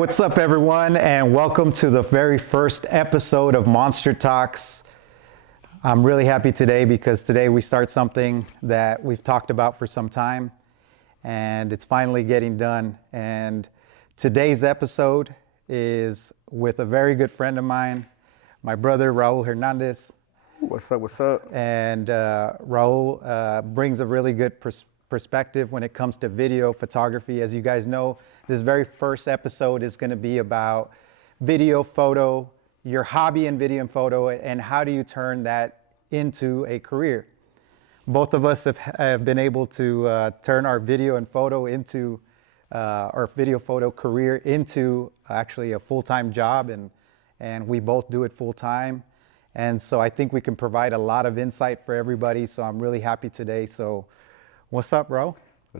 what's up everyone, and welcome to the very first episode of Monster Talks. I'm really happy today because today we start something that we've talked about for some time, and it's finally getting done. And today's episode is with a very good friend of mine, my brother Raul Hernandez. What's up, what's up? And Raul brings a really good perspective when it comes to video photography. As you guys know, this very first episode is going to be about video, photo, your hobby in video and photo, and how do you turn that into a career. Both of us have been able to turn our video and photo into, our video photo career into actually a full-time job, and we both do it full-time. And so I think we can provide a lot of insight for everybody, so I'm really happy today. So what's up, bro?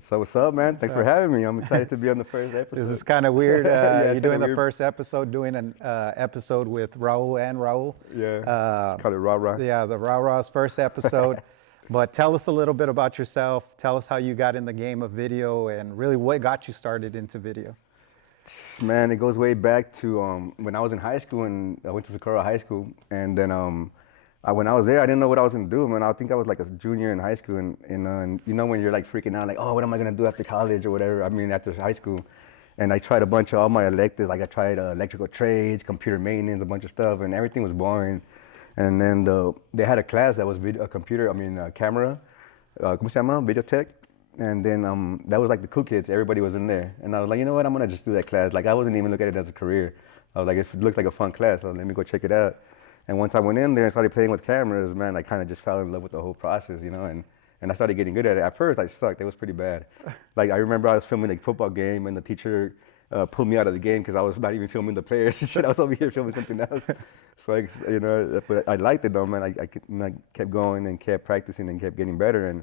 What's up, man? Thanks for having me. I'm excited to be on the first episode. This is kind of weird. Yeah, you're doing the first episode, doing an episode with Raul and Raul. Yeah, call it Ra Ra. Yeah, the Ra Ra's first episode. But tell us a little bit about yourself. Tell us how you got in the game of video and really what got you started into video. Man, it goes way back to when I was in high school, and I went to Socorro High School, and then when I was there, I didn't know what I was gonna do, man. I think I was like a junior in high school, and you know when you're like freaking out, like, oh, what am I gonna do after college or whatever? I mean, after high school, and I tried a bunch of all my electives. Like I tried electrical trades, computer maintenance, a bunch of stuff, and everything was boring. And then they had a class that was camera, ¿cómo se llama? Video tech. And then that was like the cool kids. Everybody was in there, and I was like, you know what? I'm gonna just do that class. Like I wasn't even looking at it as a career. I was like, it looked like a fun class, so let me go check it out. And once I went in there and started playing with cameras, man, I kind of just fell in love with the whole process, you know, and I started getting good at it. At first, I sucked. It was pretty bad. Like, I remember I was filming a football game, and the teacher pulled me out of the game because I was not even filming the players. I was over here filming something else. So, like, you know, but I liked it, though, man. I kept going and kept practicing and kept getting better.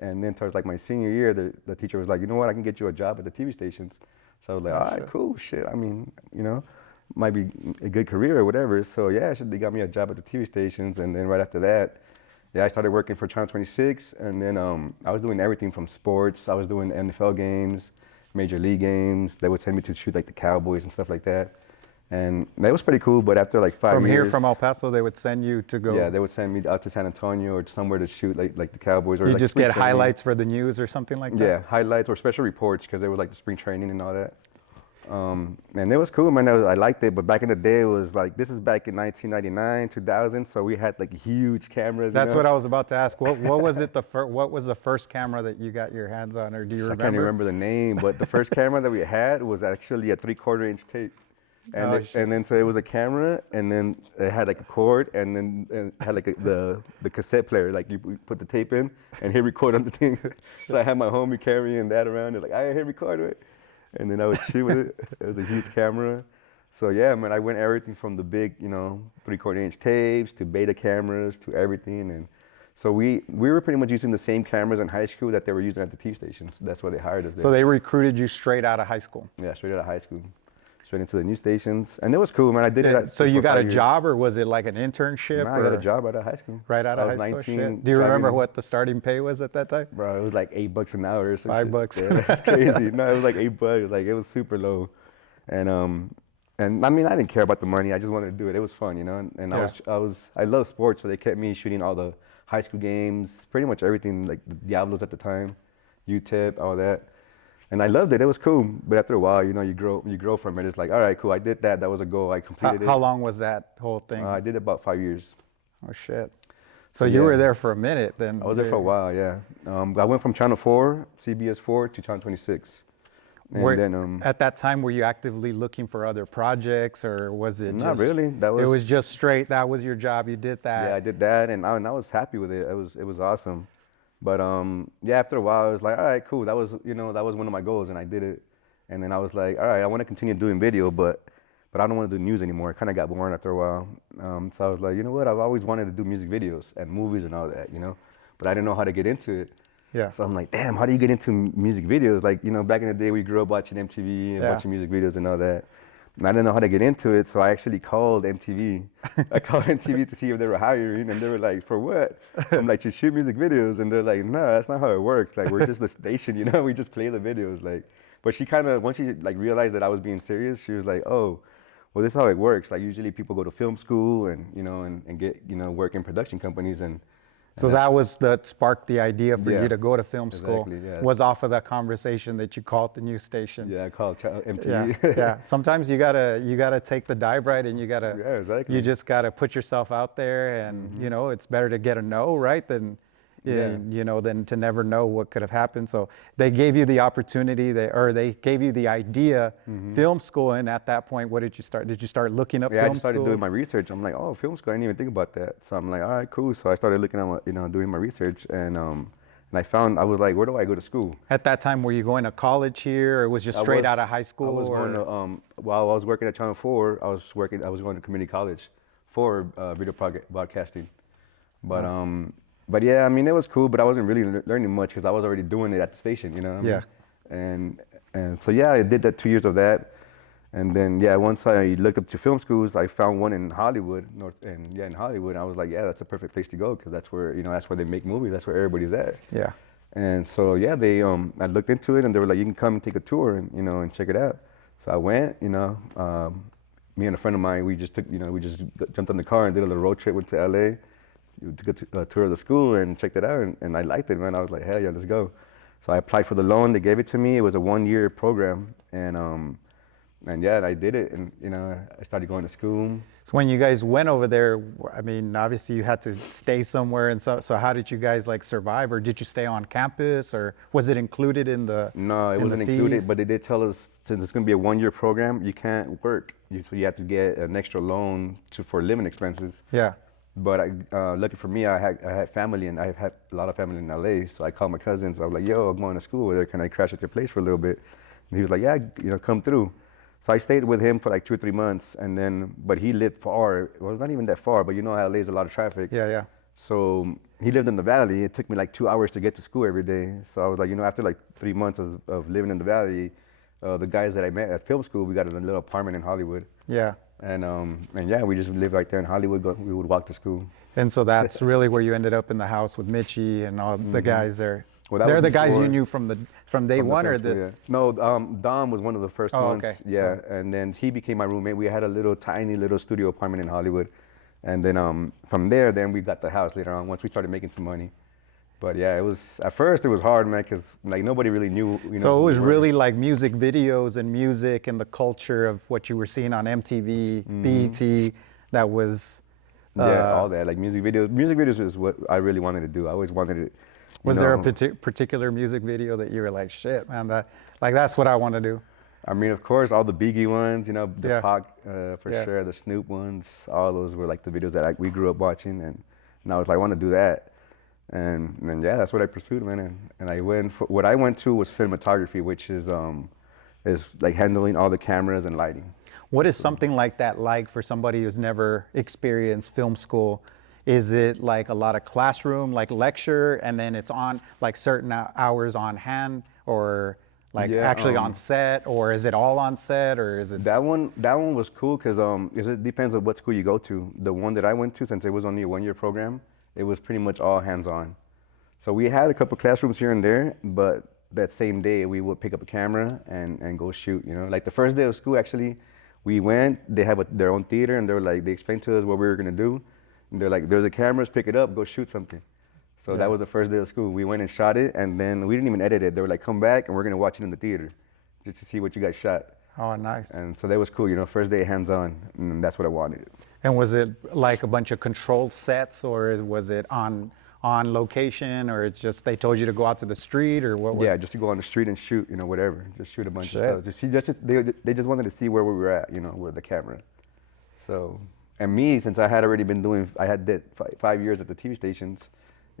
And then towards, like, my senior year, the teacher was like, you know what, I can get you a job at the TV stations. So I was like, all right, cool, shit. I mean, you know, might be a good career or whatever. So yeah, they got me a job at the TV stations, and then right after that, yeah, I started working for Channel 26, and then I was doing everything from sports. I was doing NFL games, Major League games. They would send me to shoot like the Cowboys and stuff like that, and that was pretty cool. But after like 5 years, from here, from El Paso, they would send you to go. Yeah, they would send me out to San Antonio or somewhere to shoot like the Cowboys. Or you like just get highlights for the news or something like that. Yeah, highlights or special reports because they were like the spring training and all that. And it was cool, man. I liked it, but back in the day, it was like, this is back in 1999, 2000, so we had like huge cameras. That's what I was about to ask. What was it? What was the first camera that you got your hands on, or do you remember? I can't remember the name, but the first camera that we had was actually a 3/4 inch tape. And, and then so it was a camera, and then it had like a cord, and then it had like the cassette player. Like you put the tape in and hit record on the thing. So I had my homie carrying that around, and like, I hit record it. And then I would shoot with it. It was a huge camera. So yeah, man, I went everything from the big, you know, 3/4 inch tapes to beta cameras to everything. And so we were pretty much using the same cameras in high school that they were using at the TV stations. That's why they hired us there. So they recruited you straight out of high school? Yeah, straight out of high school. Straight into the news stations. And it was cool, man. I did it. So you got a job, or was it like an internship? No, I got a job out of high school. Right out of high school? Shit. Do you remember what the starting pay was at that time? Bro, it was like $8 an hour or something. $5. Yeah, that's crazy. No, it was like $8. Like, it was super low. And I mean, I didn't care about the money. I just wanted to do it. It was fun, you know. And I love sports, so they kept me shooting all the high school games, pretty much everything, like the Diablos at the time, UTEP, all that. And I loved it. It was cool. But after a while, you know, you grow from it. It's like, all right, cool. I did that. That was a goal. I completed it. How long was that whole thing? I did about 5 years. Oh shit. So you were there for a minute then? I was there for a while, yeah. I went from Channel 4, CBS 4, to Channel 26. And then, at that time, were you actively looking for other projects, or was it not really? It was just straight. That was your job. You did that. Yeah, I did that, and I was happy with it. It was awesome. But yeah, after a while, I was like, all right, cool. That was one of my goals, and I did it. And then I was like, all right, I want to continue doing video, but I don't want to do news anymore. It kind of got boring after a while. So I was like, you know what? I've always wanted to do music videos and movies and all that, you know. But I didn't know how to get into it. Yeah. So I'm like, damn, how do you get into music videos? Like, you know, back in the day, we grew up watching MTV and watching music videos and all that. And I didn't know how to get into it, so I actually called MTV. I called MTV to see if they were hiring, and they were like, for what? I'm like, to shoot music videos. And they're like, no, that's not how it works. Like, we're just the station, you know? We just play the videos. Like, But she kind of, once she like realized that I was being serious, she was like, oh, well, this is how it works. Like usually people go to film school and, you know, and get, you know, work in production companies. And So that was that sparked the idea for Yeah, you to go to film school. exactly, yeah. Was off of that conversation that you called the news station. yeah, I called Yeah, MTV. yeah. Sometimes you gotta take the dive right, and Yeah, exactly. you just gotta put yourself out there, and you know it's better to get a no, right, than Yeah. you know, than to never know what could have happened. So they gave you the opportunity, they gave you the idea, film school, and at that point, what did you start? Did you start looking up Yeah, I film just started schools? doing my research. I'm like, oh, film school. I didn't even think about that. So I'm like, all right, cool. So I started looking at, you know, doing my research, and I found I was like, where do I go to school? At that time, were you going to college here, or was just straight out of high school? I was going to while I was working at Channel 4, I was going to community college for video broadcasting. But yeah, I mean, it was cool, but I wasn't really learning much because I was already doing it at the station, you know what I mean? Yeah. And so yeah, I did that 2 years of that. And then yeah, once I looked up to film schools, I found one in Hollywood, in Hollywood. And I was like, yeah, that's a perfect place to go because that's where, you know, that's where they make movies. That's where everybody's at. Yeah. And so yeah, I looked into it, and they were like, you can come and take a tour and, you know, and check it out. So I went, you know, me and a friend of mine, we just jumped on the car and did a little road trip, went to LA, took a tour of the school and checked it out, and I liked it, man. I was like, hell yeah, let's go. So I applied for the loan. They gave it to me. It was a 1-year program, and yeah, I did it, and you know, I started going to school. So when you guys went over there, I mean, obviously you had to stay somewhere, and so how did you guys like survive, or did you stay on campus, or was it included in the? No, it wasn't included, but they did tell us since it's going to be a 1-year program, you can't work, so you have to get an extra loan for living expenses. Yeah. But lucky for me, I had family, and I had a lot of family in LA. So I called my cousins. I was like, "Yo, I'm going to school over there. Can I crash at your place for a little bit?" And he was like, "Yeah, you know, come through." So I stayed with him for like 2 or 3 months, and then, but he lived far. Well, it's not even that far, but you know how LA is a lot of traffic. Yeah, yeah. So he lived in the valley. It took me like 2 hours to get to school every day. So I was like, you know, after like 3 months of living in the valley, the guys that I met at film school, we got a little apartment in Hollywood. Yeah. And yeah, we just lived right there in Hollywood. We would walk to school. And so that's really where you ended up in the house with Mitchie and all the guys there. Well, they're the guys you knew from day one, or the? Yeah. No, Dom was one of the first ones. Okay. Yeah, and then he became my roommate. We had a tiny little studio apartment in Hollywood, and then from there, then we got the house later on once we started making some money. But yeah, at first it was hard, man, because like nobody really knew. You know, so it was really like music videos and music and the culture of what you were seeing on MTV, BET. That was. Yeah, all that, like music videos. Music videos is what I really wanted to do. I always wanted it. Was there a particular music video that you were like, shit, man, that's what I want to do? I mean, of course, all the Biggie ones, you know, the Pac for sure, the Snoop ones, all those were like the videos that we grew up watching, and I was like, I want to do that. And yeah, that's what I pursued, man. And I what I went to was cinematography, which is like handling all the cameras and lighting. What is something like that like for somebody who's never experienced film school? Is it like a lot of classroom, like lecture, and then it's on like certain hours on hand, or like actually on set, or is it all on set, or is it? That one was cool because it depends on what school you go to. The one that I went to, since it was only a 1-year program, it was pretty much all hands-on. So we had a couple classrooms here and there, but that same day we would pick up a camera and go shoot. You know, like the first day of school, actually, we went. They have their own theater, and they explained to us what we were gonna do. And they're like, "There's a cameras, pick it up, go shoot something." So that was the first day of school. We went and shot it, and then we didn't even edit it. They were like, "Come back, and we're gonna watch it in the theater, just to see what you guys shot." Oh, nice. And so that was cool. You know, first day hands-on, and that's what I wanted. And was it like a bunch of controlled sets, or was it on location, or it's just they told you to go out to the street, or what was Yeah, it? just to go on the street and shoot, you know, whatever. Just shoot a bunch of stuff. They just wanted to see where we were at, you know, with the camera. So, and me, since I had did 5 years at the TV stations,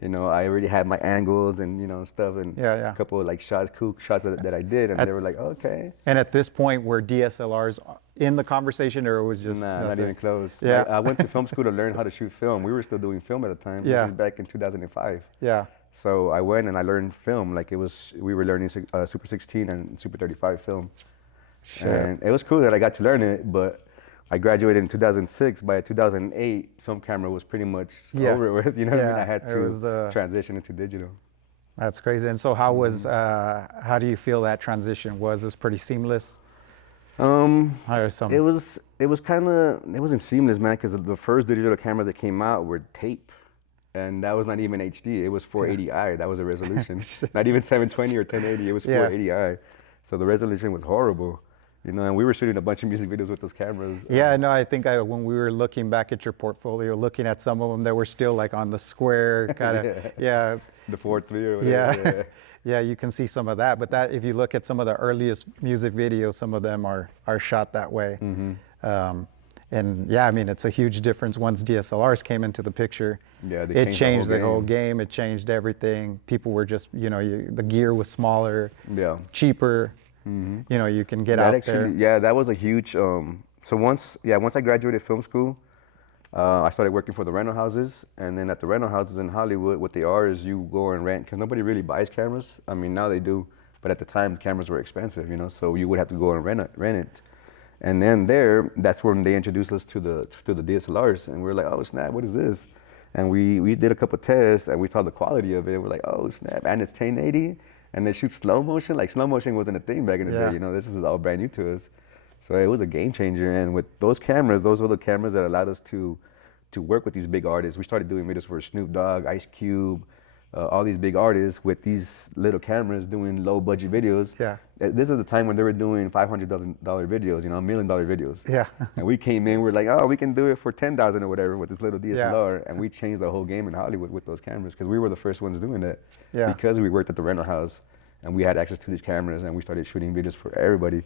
you know, I already had my angles and, you know, stuff, and a couple of like cool shots that I did, and they were like, okay. And at this point, were DSLRs in the conversation, or it was just not even close. Yeah. I went to film school to learn how to shoot film. We were still doing film at the time. Yeah. This is back in 2005. Yeah. So I went and I learned film. Like we were learning Super 16 and Super 35 film. Shit. And it was cool that I got to learn it, but I graduated in 2006. By 2008, film camera was pretty much over with. You know what I mean? I had to transition into digital. That's crazy. And so how do you feel that transition was? It was pretty seamless? Or some, It wasn't seamless, man, because the first digital cameras that came out were tape. And that was not even HD. It was 480i. That was the resolution. Not even 720 or 1080. It was 480i. So the resolution was horrible. You know, and we were shooting a bunch of music videos with those cameras. Yeah, no, I think when we were looking back at your portfolio, looking at some of them that were still like on the square kind of, yeah. The 4.3 or whatever. Yeah. Yeah, you can see some of that. But that, if you look at some of the earliest music videos, some of them are shot that way. And yeah, I mean, it's a huge difference once DSLRs came into the picture. Yeah, it changed the whole game. It changed everything. People were just, you know, the gear was smaller, cheaper. You know, you can get out there. Yeah, that was a huge. So once I graduated film school, I started working for the rental houses, and then at the rental houses in Hollywood, what they are is you go and rent, because nobody really buys cameras. I mean, now they do, but at the time, cameras were expensive, you know, so you would have to go and rent it. And then that's when they introduced us to the DSLRs, and we were like, oh snap, what is this? And we did a couple tests, and we saw the quality of it. We're like, oh snap, and it's 1080, and they shoot slow motion. Like slow motion wasn't a thing back in the day, you know. This is all brand new to us, so it was a game changer. And with those cameras, those were the cameras that allowed us to work with these big artists. We started doing videos for Snoop Dogg, Ice Cube, all these big artists with these little cameras doing low budget videos. Yeah. This is the time when they were doing $500,000 videos, you know, $1 million videos. Yeah. And we came in, we're like, oh, we can do it for 10,000 or whatever with this little DSLR. And we changed the whole game in Hollywood with those cameras, because we were the first ones doing that. Yeah. Because we worked at the rental house and we had access to these cameras, and we started shooting videos for everybody.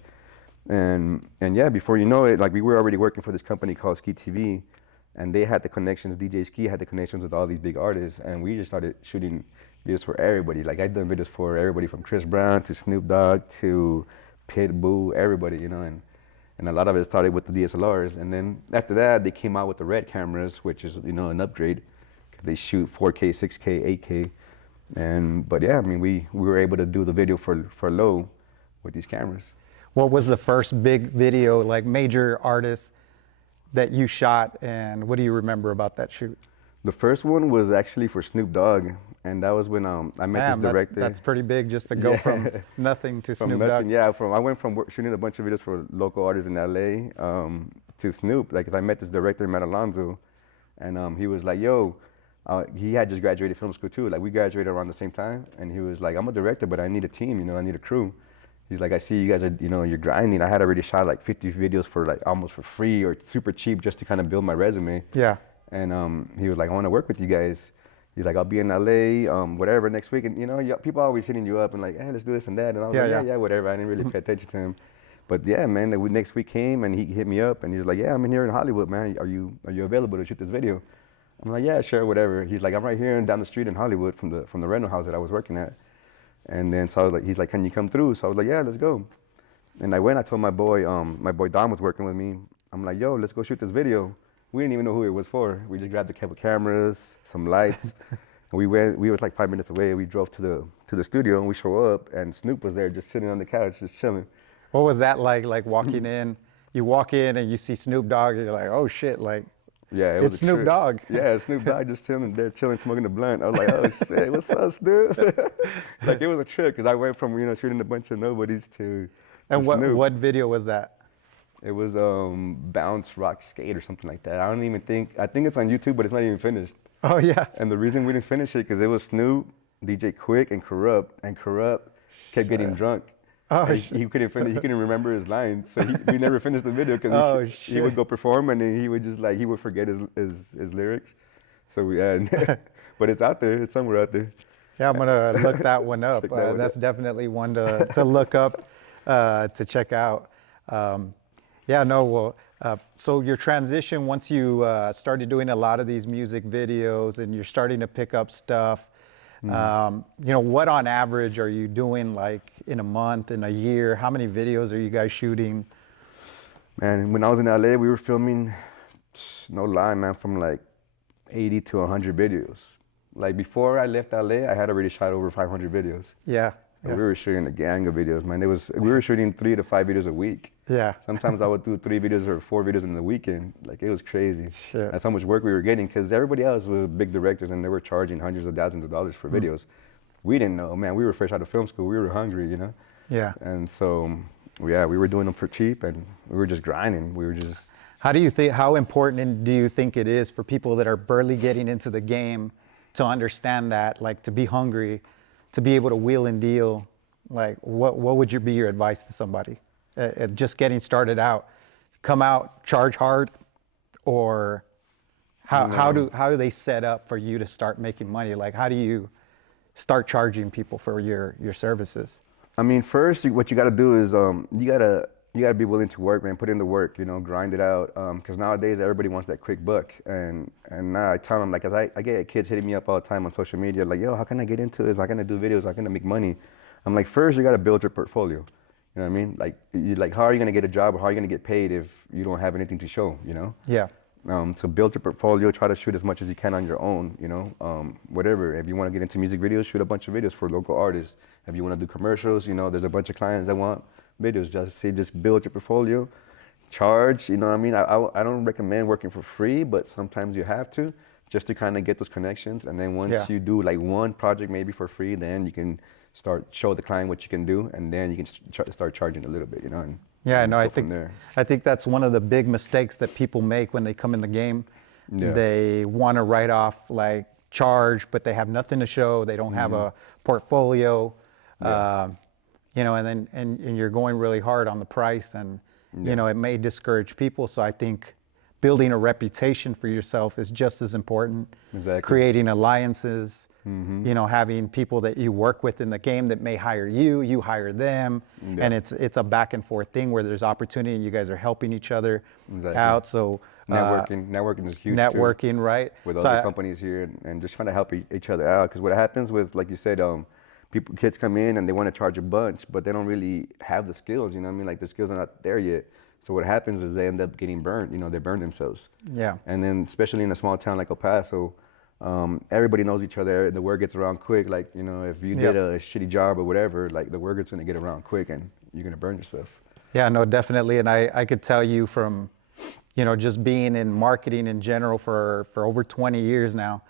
And yeah, before you know it, like we were already working for this company called Ski TV, and they had the connections, DJ Ski had the connections with all these big artists, and we just started shooting videos for everybody. Like I've done videos for everybody from Chris Brown to Snoop Dogg to Pitbull, everybody, you know, and a lot of it started with the DSLRs. And then after that, they came out with the red cameras, which is, you know, an upgrade. They shoot 4K, 6K, 8K. But yeah, I mean, we were able to do the video for low with these cameras. What was the first big video, like major artist that you shot, and what do you remember about that shoot? The first one was actually for Snoop Dogg, and that was when I met this director. That's pretty big, just to go from nothing to Snoop Dogg. Yeah, I went from shooting a bunch of videos for local artists in LA to Snoop. Like, if I met this director, Matt Alonzo, and he was like, yo, he had just graduated film school too. Like, we graduated around the same time, and he was like, I'm a director, but I need a team, you know, I need a crew. He's like, I see you guys are, you know, you're grinding. I had already shot like 50 videos for like almost for free or super cheap just to kind of build my resume. Yeah. And he was like, I want to work with you guys. He's like, I'll be in LA, whatever, next week. And you know, people are always hitting you up and like, hey, let's do this and that. And I was like, yeah, whatever. I didn't really pay attention to him. But yeah, man, the next week came and he hit me up and he's like, yeah, I'm in here in Hollywood, man. Are you available to shoot this video? I'm like, yeah, sure, whatever. He's like, I'm right here and down the street in Hollywood from the rental house that I was working at. And then so I was like, he's like, can you come through? So I was like, yeah, let's go. And I went. I told my boy Don was working with me. I'm like, yo, let's go shoot this video. We didn't even know who it was for. We just grabbed a couple cameras, some lights, and we went. We was like 5 minutes away. We drove to the studio, and we show up, and Snoop was there, just sitting on the couch, just chilling. What was that like? Like walking in, you walk in and you see Snoop Dogg, and you're like, oh shit, like. Yeah, it's Snoop Dogg. Yeah, Snoop Dogg just chilling there, smoking the blunt. I was like, oh shit, what's up, Snoop? Like, it was a trip, because I went from, you know, shooting a bunch of nobodies to And Snoop. what video was that? It was Bounce Rock Skate or something like that. I think it's on YouTube, but it's not even finished. Oh yeah. And the reason we didn't finish it, because it was Snoop, DJ Quick, and Corrupt kept getting drunk. Oh, he couldn't finish. He couldn't remember his lines, so we never finished the video, because he would go perform and then he would just like he would forget his lyrics. So we but it's out there. It's somewhere out there. Yeah, I'm gonna look that one up. That's definitely one to look up, to check out. So your transition, once you started doing a lot of these music videos and you're starting to pick up stuff. You know, what on average are you doing, like in a month, in a year? How many videos are you guys shooting? Man, when I was in LA, we were filming, no lie, man, from like 80 to 100 videos. Like before I left LA, I had already shot over 500 videos. Yeah. We were shooting a gang of videos, man. We were shooting 3 to 5 videos a week. Yeah. Sometimes I would do 3 videos or 4 videos in the weekend. Like, it was crazy. Shit. That's how much work we were getting, because everybody else was big directors and they were charging hundreds of thousands of dollars for videos. we didn't know, man. We were fresh out of film school. We were hungry, you know. Yeah. And so, yeah, we were doing them for cheap, and we were just grinding. We were just. How important do you think it is for people that are barely getting into the game to understand that, like to be hungry, to be able to wheel and deal? Like, what would be your advice to somebody just getting started out? Come out, charge hard, or how do they set up for you to start making money? Like, how do you start charging people for your services? I mean, first, what you got to do is you gotta be willing to work, man. Put in the work, you know, grind it out. Because nowadays everybody wants that quick buck, and now I tell them, like, 'cause I get kids hitting me up all the time on social media, like, yo, how can I get into this? How can I do videos? How can I make money? I'm like, first you gotta build your portfolio. You know what I mean? Like, how are you gonna get a job, or how are you gonna get paid if you don't have anything to show? You know? Yeah. So build your portfolio. Try to shoot as much as you can on your own. You know, whatever. If you want to get into music videos, shoot a bunch of videos for local artists. If you want to do commercials, you know, there's a bunch of clients that want videos. Just build your portfolio, charge. You know what I mean? I don't recommend working for free, but sometimes you have to, just to kind of get those connections. And then once you do like one project maybe for free, then you can show the client what you can do, and then you can start charging a little bit. You know. And yeah, no, I there. think that's one of the big mistakes that people make when they come in the game. Yeah. They want to write off like charge, but they have nothing to show. They don't have a portfolio. Yeah. You know, and you're going really hard on the price, and you know, it may discourage people. So I think building a reputation for yourself is just as important. Exactly. Creating alliances, you know, having people that you work with in the game that may hire you, you hire them, and it's a back and forth thing where there's opportunity. You guys are helping each other out. So networking is huge. Networking, too, right? With other companies here, and just trying to help each other out. Because what happens with, like you said, kids come in and they want to charge a bunch, but they don't really have the skills. You know what I mean? Like, their skills are not there yet. So what happens is they end up getting burned. You know, they burn themselves. Yeah. And then, especially in a small town like El Paso, everybody knows each other. The word gets around quick. Like, you know, if you did a shitty job or whatever, like, the word is going to get around quick, and you're going to burn yourself. Yeah, no, definitely. And I could tell you from, you know, just being in marketing in general for over 20 years now,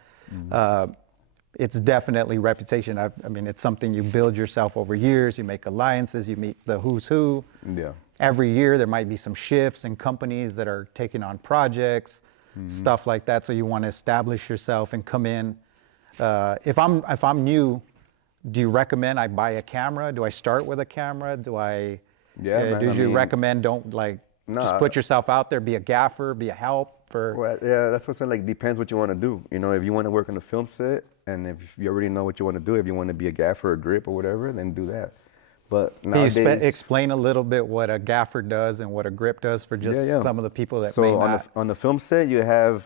it's definitely reputation. I mean, it's something you build yourself over years. You make alliances. You meet the who's who. Yeah. Every year there might be some shifts in companies that are taking on projects, stuff like that. So you want to establish yourself and come in. If I'm new, do you recommend I buy a camera? Do I start with a camera? Do you recommend just put yourself out there, be a gaffer, be a help for? Well, yeah, that's what's like. Depends what you want to do. You know, if you want to work on a film set, and if you already know what you want to do, if you want to be a gaffer or grip or whatever, then do that. But nowadays, can you explain a little bit what a gaffer does and what a grip does for just some of the people that may not? So on the film set, you have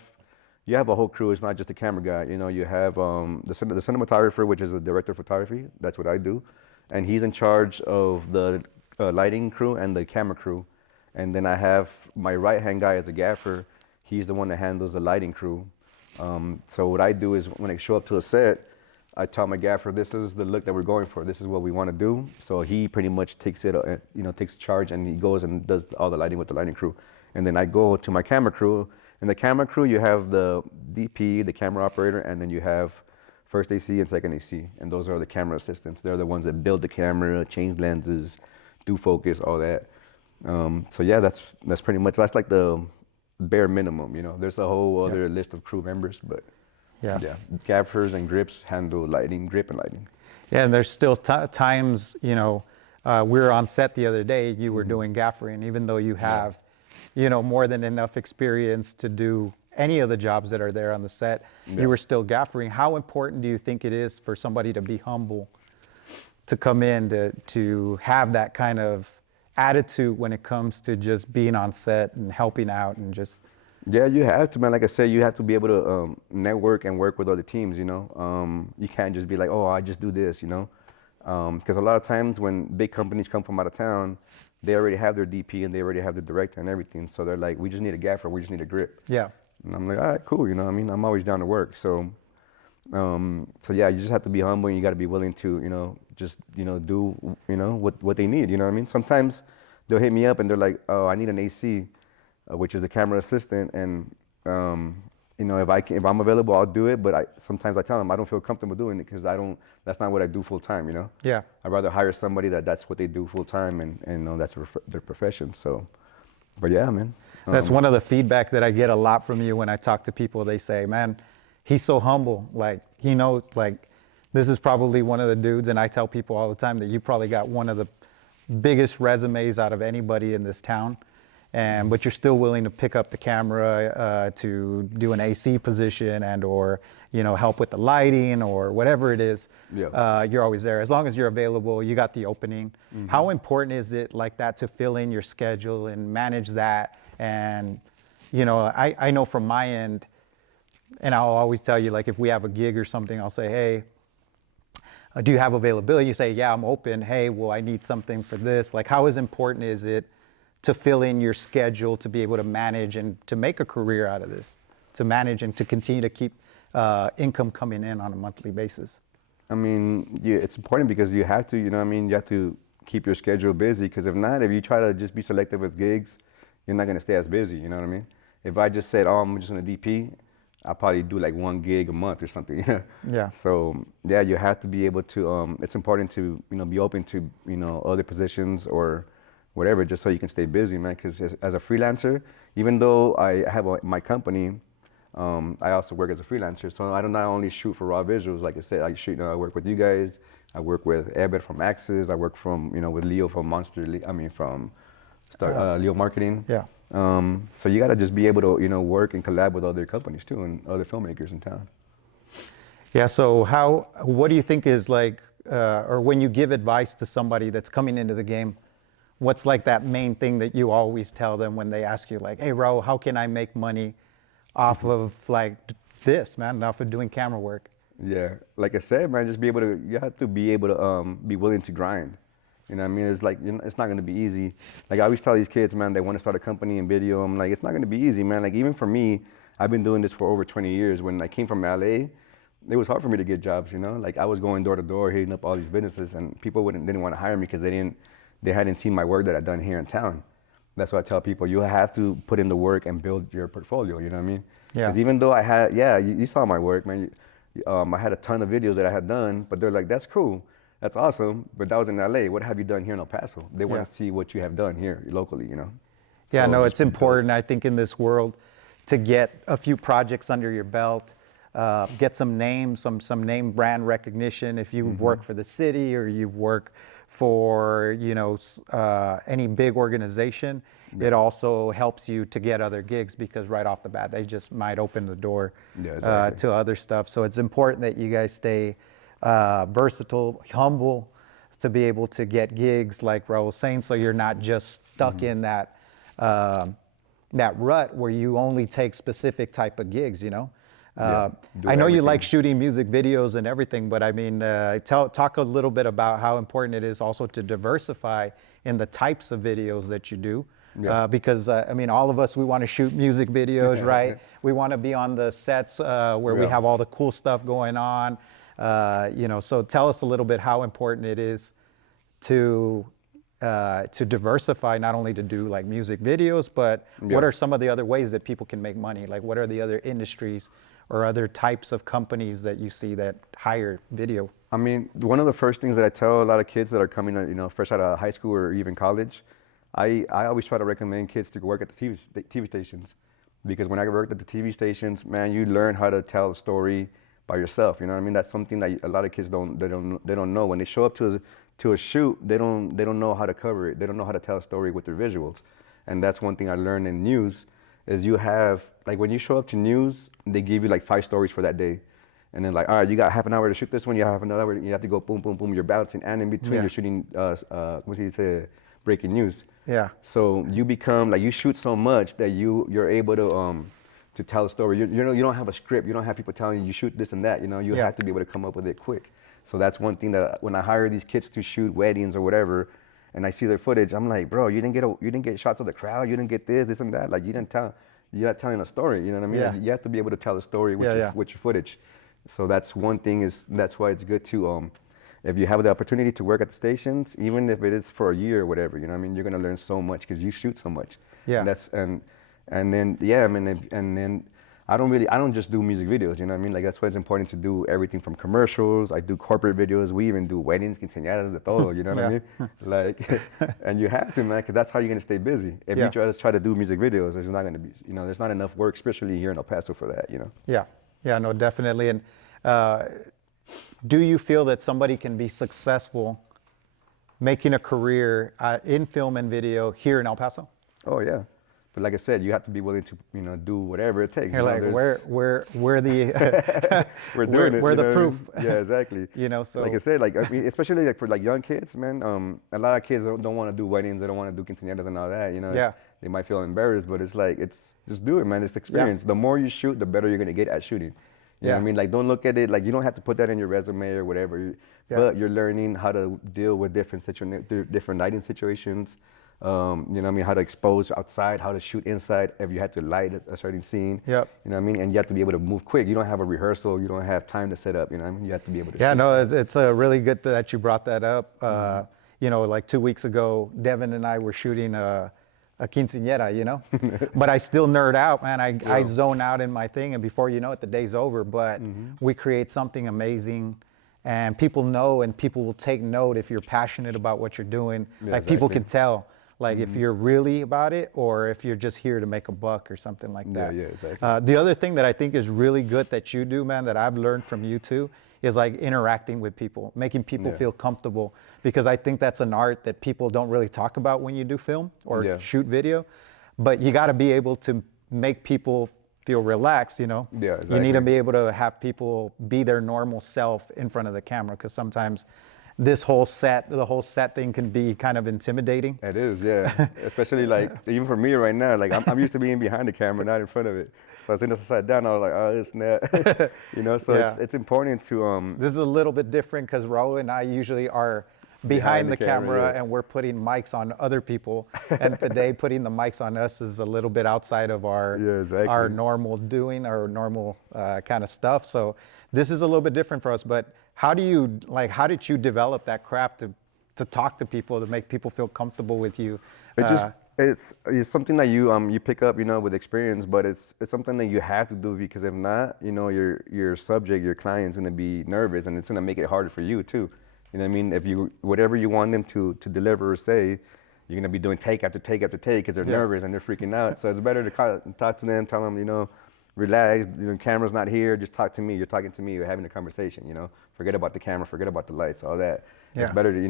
a whole crew. It's not just a camera guy. You know, you have the cinematographer, which is a director of photography. That's what I do, and he's in charge of the lighting crew and the camera crew. And then I have my right-hand guy as a gaffer. He's the one that handles the lighting crew. So what I do is when I show up to a set, I tell my gaffer, this is the look that we're going for. This is what we want to do. So he pretty much takes charge, and he goes and does all the lighting with the lighting crew. And then I go to my camera crew. In the camera crew, you have the DP, the camera operator, and then you have first AC and second AC. And those are the camera assistants. They're the ones that build the camera, change lenses, do focus, all that. So yeah, that's pretty much, that's like the bare minimum, you know. There's a whole other list of crew members, but yeah, gaffers and grips handle lighting, grip and lighting. Yeah, and there's still times, you know, we were on set the other day, you were doing gaffering, even though you have, you know, more than enough experience to do any of the jobs that are there on the set, you were still gaffering. How important do you think it is for somebody to be humble, to come in, to have that kind of attitude when it comes to just being on set and helping out and just? Yeah, you have to, man. Like I said, you have to be able to network and work with other teams, you know. You can't just be like, oh, I just do this, you know. Because a lot of times when big companies come from out of town, they already have their DP and they already have the director and everything. So they're like, we just need a gaffer, we just need a grip. Yeah. And I'm like, all right, cool, you know what I mean? I'm always down to work. So yeah, you just have to be humble, and you got to be willing to, you know, just, you know, do, you know, what they need, you know what I mean? Sometimes they'll hit me up and they're like, oh, I need an AC, which is the camera assistant, and if I'm available, I'll do it. But sometimes I tell them I don't feel comfortable doing it because that's not what I do full time. Yeah. I'd rather hire somebody that's what they do full time and that's their profession. So, but yeah, man. That's one of the feedback that I get a lot from you when I talk to people. They say, man, he's so humble. Like, he knows, like, this is probably one of the dudes. And I tell people all the time that you probably got one of the biggest resumes out of anybody in this town. But you're still willing to pick up the camera to do an AC position or help with the lighting or whatever it is. Yeah. You're always there. As long as you're available, you got the opening. Mm-hmm. How important is it like that to fill in your schedule and manage that? And, I know from my end, and I'll always tell you, like, if we have a gig or something, I'll say, hey, do you have availability? You say, yeah, I'm open. Hey, well, I need something for this. Like, how important is it to fill in your schedule, to be able to manage and to make a career out of this, to manage and to continue to keep income coming in on a monthly basis? I mean, yeah, it's important because you have to, you have to keep your schedule busy, because if not, if you try to just be selective with gigs, you're not going to stay as busy, you know what I mean? If I just said, oh, I'm just going to DP, I'll probably do like one gig a month or something. Yeah. So yeah, you have to be able to, it's important to, be open to, other positions or whatever, just so you can stay busy, man. Because as a freelancer, even though I have my company, I also work as a freelancer. So I don't not only shoot for Ravisuals, like I said, I work with you guys. I work with Ebed from Axis. I work with Leo from Leo Marketing. Yeah. So you got to just be able to, work and collab with other companies too and other filmmakers in town. Yeah. So what do you think is like, or when you give advice to somebody that's coming into the game, what's like that main thing that you always tell them when they ask you, like, hey, Raul, how can I make money off of like this, man, off of doing camera work? Yeah. Like I said, man, you have to be able to be willing to grind. You know what I mean? It's like, it's not going to be easy. Like I always tell these kids, man, they want to start a company in video. I'm like, it's not going to be easy, man. Like even for me, I've been doing this for over 20 years. When I came from LA, it was hard for me to get jobs, Like I was going door to door, hitting up all these businesses, and people didn't want to hire me because they hadn't seen my work that I'd done here in town. That's why I tell people, you have to put in the work and build your portfolio, you know what I mean? Yeah. Because even though I had, you saw my work, man. I had a ton of videos that I had done, but they're like, that's cool. That's awesome, but that was in LA. What have you done here in El Paso? They want to see what you have done here locally, Yeah, so no, it's important, I think, in this world to get a few projects under your belt, get some names, some name brand recognition. If you've worked for the city or you've worked for, any big organization, it also helps you to get other gigs because right off the bat, they just might open the door to other stuff. So it's important that you guys stay versatile, humble, to be able to get gigs like Raul was saying, so you're not just stuck in that rut where you only take specific type of gigs, I know everything. You like shooting music videos and everything, but I mean, talk a little bit about how important it is also to diversify in the types of videos that you do. Yeah. Because all of us, we want to shoot music videos, right? We want to be on the sets where we have all the cool stuff going on. So tell us a little bit how important it is to diversify, not only to do like music videos, but what are some of the other ways that people can make money? Like what are the other industries or other types of companies that you see that hire video? I mean, one of the first things that I tell a lot of kids that are coming, fresh out of high school or even college, I always try to recommend kids to work at the TV stations, because when I worked at the TV stations, man, you learn how to tell a story by yourself. You know what I mean? That's something that a lot of kids don't know. When they show up to a shoot, they don't know how to cover it. They don't know how to tell a story with their visuals. And that's one thing I learned in news is you have, like when you show up to news, they give you like 5 stories for that day. And then like, all right, you got half an hour to shoot this one, you have half an hour, you have to go boom, boom, boom, you're bouncing, and in between you're shooting, breaking news. Yeah. So you become, like you shoot so much that you're able to tell a story. You don't have a script. You don't have people telling you shoot this and that. You have to be able to come up with it quick. So that's one thing that when I hire these kids to shoot weddings or whatever, and I see their footage, I'm like, bro, you didn't get shots of the crowd. You didn't get this and that. Like you're not telling a story. You know what I mean? Yeah. You have to be able to tell a story with your footage. So that's one thing that's why it's good to if you have the opportunity to work at the stations, even if it is for a year or whatever, you know what I mean? You're gonna learn so much because you shoot so much. Yeah. And then I don't just do music videos, you know what I mean? Like that's why it's important to do everything from commercials. I do corporate videos. We even do weddings, quinceañeras, de todo, you know what I mean? Like, and you have to, man, because that's how you're gonna stay busy. If you try to do music videos, there's not gonna be, there's not enough work, especially here in El Paso for that, Yeah, no, definitely. And do you feel that somebody can be successful making a career in film and video here in El Paso? Oh yeah. But like I said, you have to be willing to, do whatever it takes. You're like, we're the we're doing we're the proof. Yeah, exactly. So like I said, like I mean, especially like for like young kids, man. A lot of kids don't want to do weddings. They don't want to do quinceañeras and all that. They might feel embarrassed, but it's like just do it, man. It's experience. The more you shoot, the better you're gonna get at shooting. You know what I mean? Like don't look at it like you don't have to put that in your resume or whatever. But you're learning how to deal with different lighting situations. How to expose outside, how to shoot inside, if you have to light a certain scene. Yep. You know what I mean? And you have to be able to move quick. You don't have a rehearsal, you don't have time to set up, you know what I mean? You have to be able to Yeah, shoot. no, it's a really good that you brought that up. Like 2 weeks ago, Devin and I were shooting a quinceañera, but I still nerd out, man. I zone out in my thing, and before you know it, the day's over. But we create something amazing, and people know, and people will take note if you're passionate about what you're doing. People can tell. Like if you're really about it or if you're just here to make a buck or something like that. Yeah, exactly. The other thing that I think is really good that you do, man, that I've learned from you too, is like interacting with people, making people feel comfortable. Because I think that's an art that people don't really talk about when you do film or shoot video. But you got to be able to make people feel relaxed, Yeah, exactly. You need to be able to have people be their normal self in front of the camera, because sometimes the whole set thing can be kind of intimidating. It is, yeah. Especially like, even for me right now, like I'm used to being behind the camera, not in front of it. So as soon as I sat down, I was like, oh, this and that. So it's important to... This is a little bit different because Raul and I usually are behind the camera and we're putting mics on other people. And today putting the mics on us is a little bit outside of our normal doing, our normal kind of stuff. So this is a little bit different for us, but how did you develop that craft to talk to people, to make people feel comfortable with you? It's something that you pick up, with experience, but it's something that you have to do, because if not, your subject, your client's gonna be nervous, and it's gonna make it harder for you too. You know what I mean? If whatever you want them to deliver or say, you're gonna be doing take after take after take because they're nervous and they're freaking out. So it's better to talk to them, tell them, relax, the camera's not here, just talk to me. You're talking to me, you're having a conversation, Forget about the camera, forget about the lights, all that. Yeah. It's better to,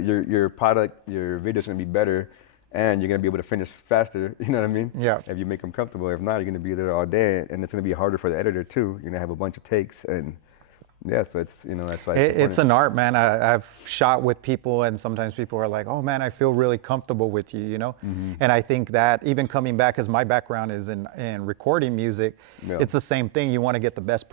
your product, your video's gonna be better, and you're gonna be able to finish faster, you know what I mean? Yeah. If you make them comfortable. If not, you're gonna be there all day, and it's gonna be harder for the editor too. You're gonna have a bunch of takes, and so it's, that's why it's an art, man. I've shot with people, and sometimes people are like, oh man, I feel really comfortable with you, And I think that even coming back, as my background is in recording music, it's the same thing. You want to get the best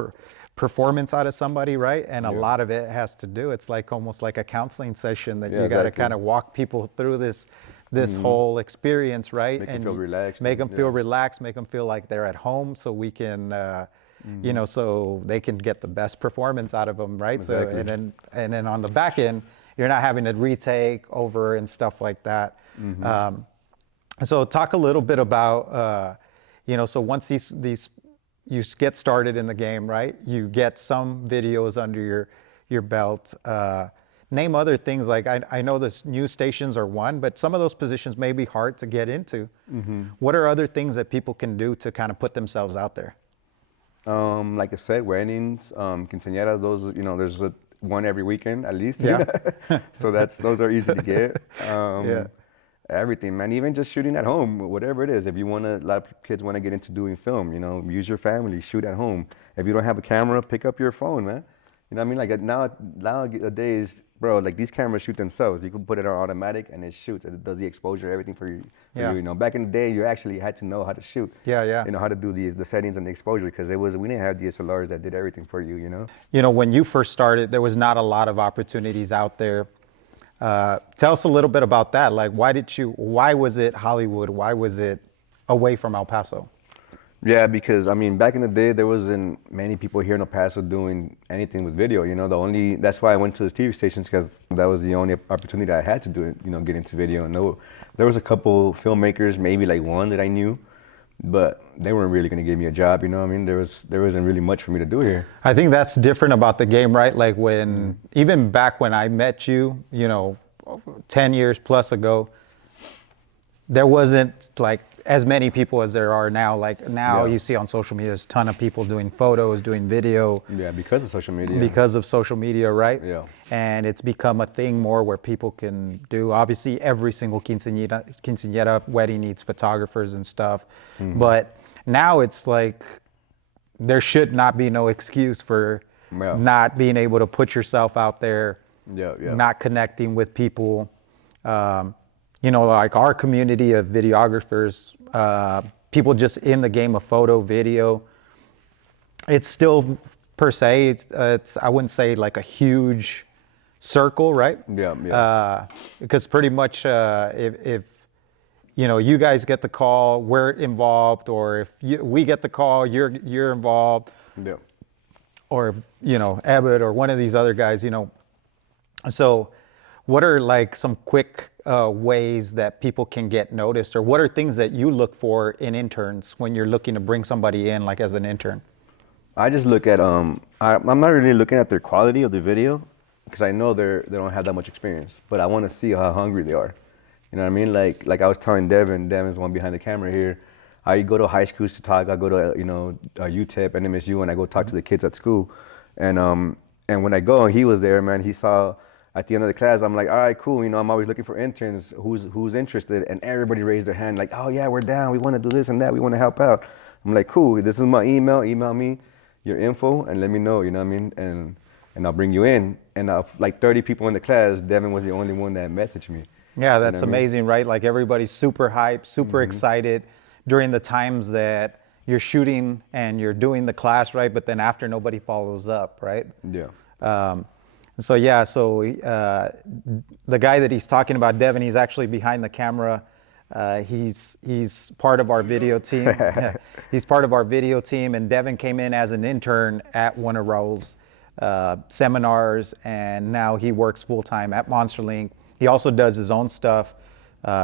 performance out of somebody, right? And a lot of it has to do, it's like almost like a counseling session that you got to kind of walk people through this whole experience, right? Make them feel relaxed. Make them feel relaxed, make them feel like they're at home, so we can, so they can get the best performance out of them, right? Exactly. So, and then on the back end, you're not having to retake over and stuff like that. So talk a little bit about, so once these you get started in the game, right? You get some videos under your belt. Name other things, like I know the news stations are one, but some of those positions may be hard to get into. What are other things that people can do to kind of put themselves out there? Like I said, weddings, quinceañeras, those, there's one every weekend at least. Yeah. So those are easy to get. Everything, man. Even just shooting at home, whatever it is. If you a lot of kids want to get into doing film, use your family, shoot at home. If you don't have a camera, pick up your phone, man. You know what I mean? Like nowadays, bro, like these cameras shoot themselves. You can put it on automatic and it shoots. It does the exposure, everything for you. Back in the day, you actually had to know how to shoot. Yeah. How to do the settings and the exposure, because we didn't have DSLRs that did everything for you. When you first started, there was not a lot of opportunities out there. Tell us a little bit about that. Like, why was it Hollywood? Why was it away from El Paso? Yeah, because back in the day, there wasn't many people here in El Paso doing anything with video. That's why I went to the TV stations, because that was the only opportunity I had to do it. Get into video. And there was a couple filmmakers, maybe like one that I knew, but they weren't really going to give me a job. You know what I mean? There wasn't really much for me to do here. I think that's different about the game, right? Like even back when I met you, 10 years plus ago, there wasn't like as many people as there are now. Like now you see on social media, there's a ton of people doing photos, doing video. Yeah, because of social media. Because of social media, right? Yeah. And it's become a thing more where people can do, obviously every single quinceañera wedding needs photographers and stuff. But now it's like, there should not be no excuse for not being able to put yourself out there, not connecting with people. Like our community of videographers, people just in the game of photo, video, it's still per se, it's I wouldn't say like a huge circle, right? Because pretty much if you guys get the call, we're involved, or if we get the call, you're involved, or Abbott or one of these other guys, So what are like some quick ways that people can get noticed, or what are things that you look for in interns when you're looking to bring somebody in, like as an intern? I just look at I'm not really looking at their quality of the video, because I know they don't have that much experience, but I want to see how hungry they are. You know what I mean? Like I was telling Devin's one behind the camera here. I go to high schools to talk. I go to UTEP and MSU, and I go talk to the kids at school. And when I go, he was there, man. He saw at the end of the class, I'm like, all right, cool. I'm always looking for interns. Who's interested? And everybody raised their hand, like, oh yeah, we're down. We want to do this and that. We want to help out. I'm like, cool. This is my email. Email me your info and let me know. You know what I mean? And I'll bring you in. And like 30 people in the class, Devin was the only one that messaged me. Yeah, that's amazing, right? Like everybody's super hyped, super excited during the times that you're shooting and you're doing the class, right? But then after, nobody follows up, right? Yeah. So the guy that he's talking about, Devin, he's actually behind the camera. He's part of our video team. He's part of our video team, and Devin came in as an intern at one of Raul's seminars, and now he works full time at MonsterLink. He also does his own stuff,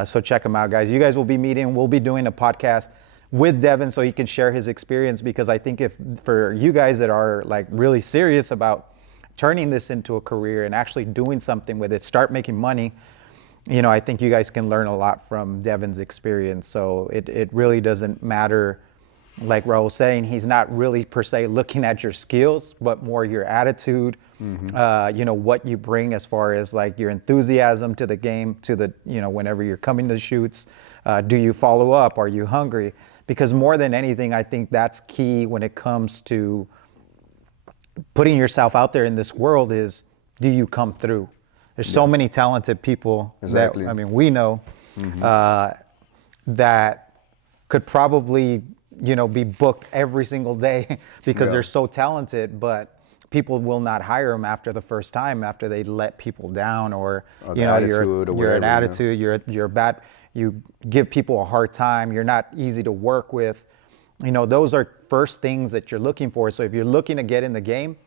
so check him out, guys. You guys will be meeting. We'll be doing a podcast with Devin so he can share his experience, because I think for you guys that are like really serious about turning this into a career and actually doing something with it, start making money, I think you guys can learn a lot from Devin's experience. So it really doesn't matter, like Raul was saying, he's not really per se looking at your skills, but more your attitude, what you bring as far as like your enthusiasm to the game, to the, whenever you're coming to shoots, do you follow up? Are you hungry? Because more than anything, I think that's key when it comes to putting yourself out there in this world is, do you come through? There's so many talented people that, we know that could probably, be booked every single day because they're so talented, but people will not hire them after the first time, after they let people down, or you're an attitude, you're bad, you give people a hard time, you're not easy to work with. Those are first things that you're looking for. So if you're looking to get in the game,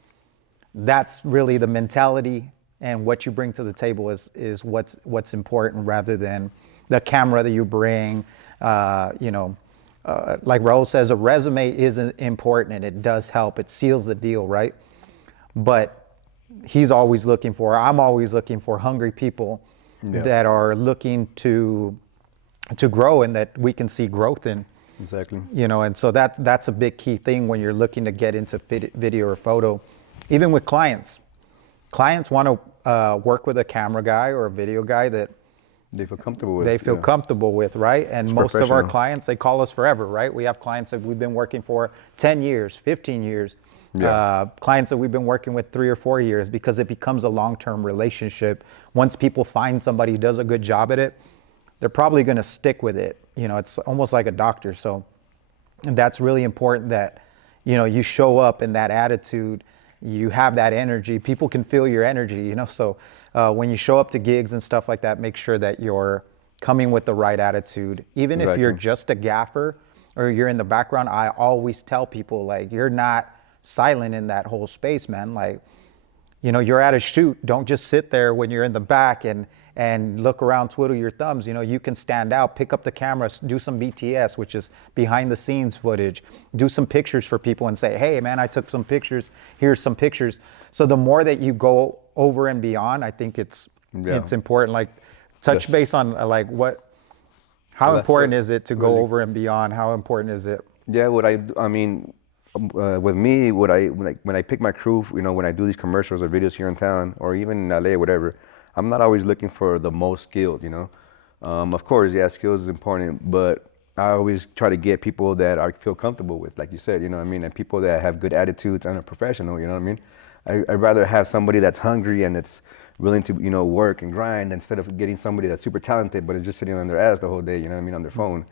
that's really the mentality, and what you bring to the table is what's important, rather than the camera that you bring. Like Raul says, a resume is important and it does help. It seals the deal, right? But I'm always looking for hungry people that are looking to grow and that we can see growth in. Exactly. And so that's a big key thing when you're looking to get into video or photo. Even with clients want to work with a camera guy or a video guy that they feel comfortable with. Right? And most of our clients, they call us forever, right? We have clients that we've been working for 10 years, 15 years. Clients that we've been working with 3 or 4 years, because it becomes a long-term relationship. Once people find somebody who does a good job at it, they're probably going to stick with it. It's almost like a doctor. So that's really important that, you show up in that attitude, you have that energy. People can feel your energy, So when you show up to gigs and stuff like that, make sure that you're coming with the right attitude. Even if you're just a gaffer or you're in the background, I always tell people, like, you're not silent in that whole space, man. Like, you're at a shoot. Don't just sit there when you're in the back and and look around, twiddle your thumbs. You know, you can stand out, pick up the camera, do some BTS, which is behind the scenes footage, do some pictures for people and say, hey man, I took some pictures, here's some pictures. So the more that you go over and beyond, I think it's important. Like touch base on like how important is it to go over and beyond? How important is it? Yeah, with me, when I pick my crew, you know, when I do these commercials or videos here in town or even in LA or whatever, I'm not always looking for the most skilled, you know. Of course, yeah, skills is important, but I always try to get people that I feel comfortable with, like you said, you know what I mean, and people that have good attitudes and are professional, you know what I mean. I'd rather have somebody that's hungry and that's willing to, you know, work and grind instead of getting somebody that's super talented but is just sitting on their ass the whole day, you know what I mean, on their phone, you know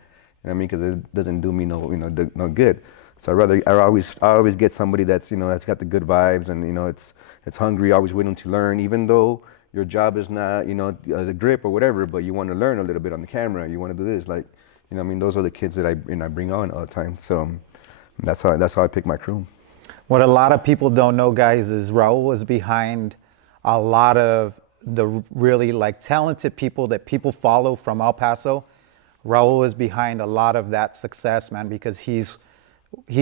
what I mean, because it doesn't do me no good. So I always get somebody that's, you know, that's got the good vibes and, you know, it's hungry, always willing to learn, even though your job is not, you know, as a grip or whatever, but you want to learn a little bit on the camera. You want to do this, like, you know, I mean, those are the kids that I bring on all the time. So that's how I pick my crew. What a lot of people don't know, guys, is Raul was behind a lot of the really like talented people that people follow from El Paso. Raul was behind a lot of that success, man, because he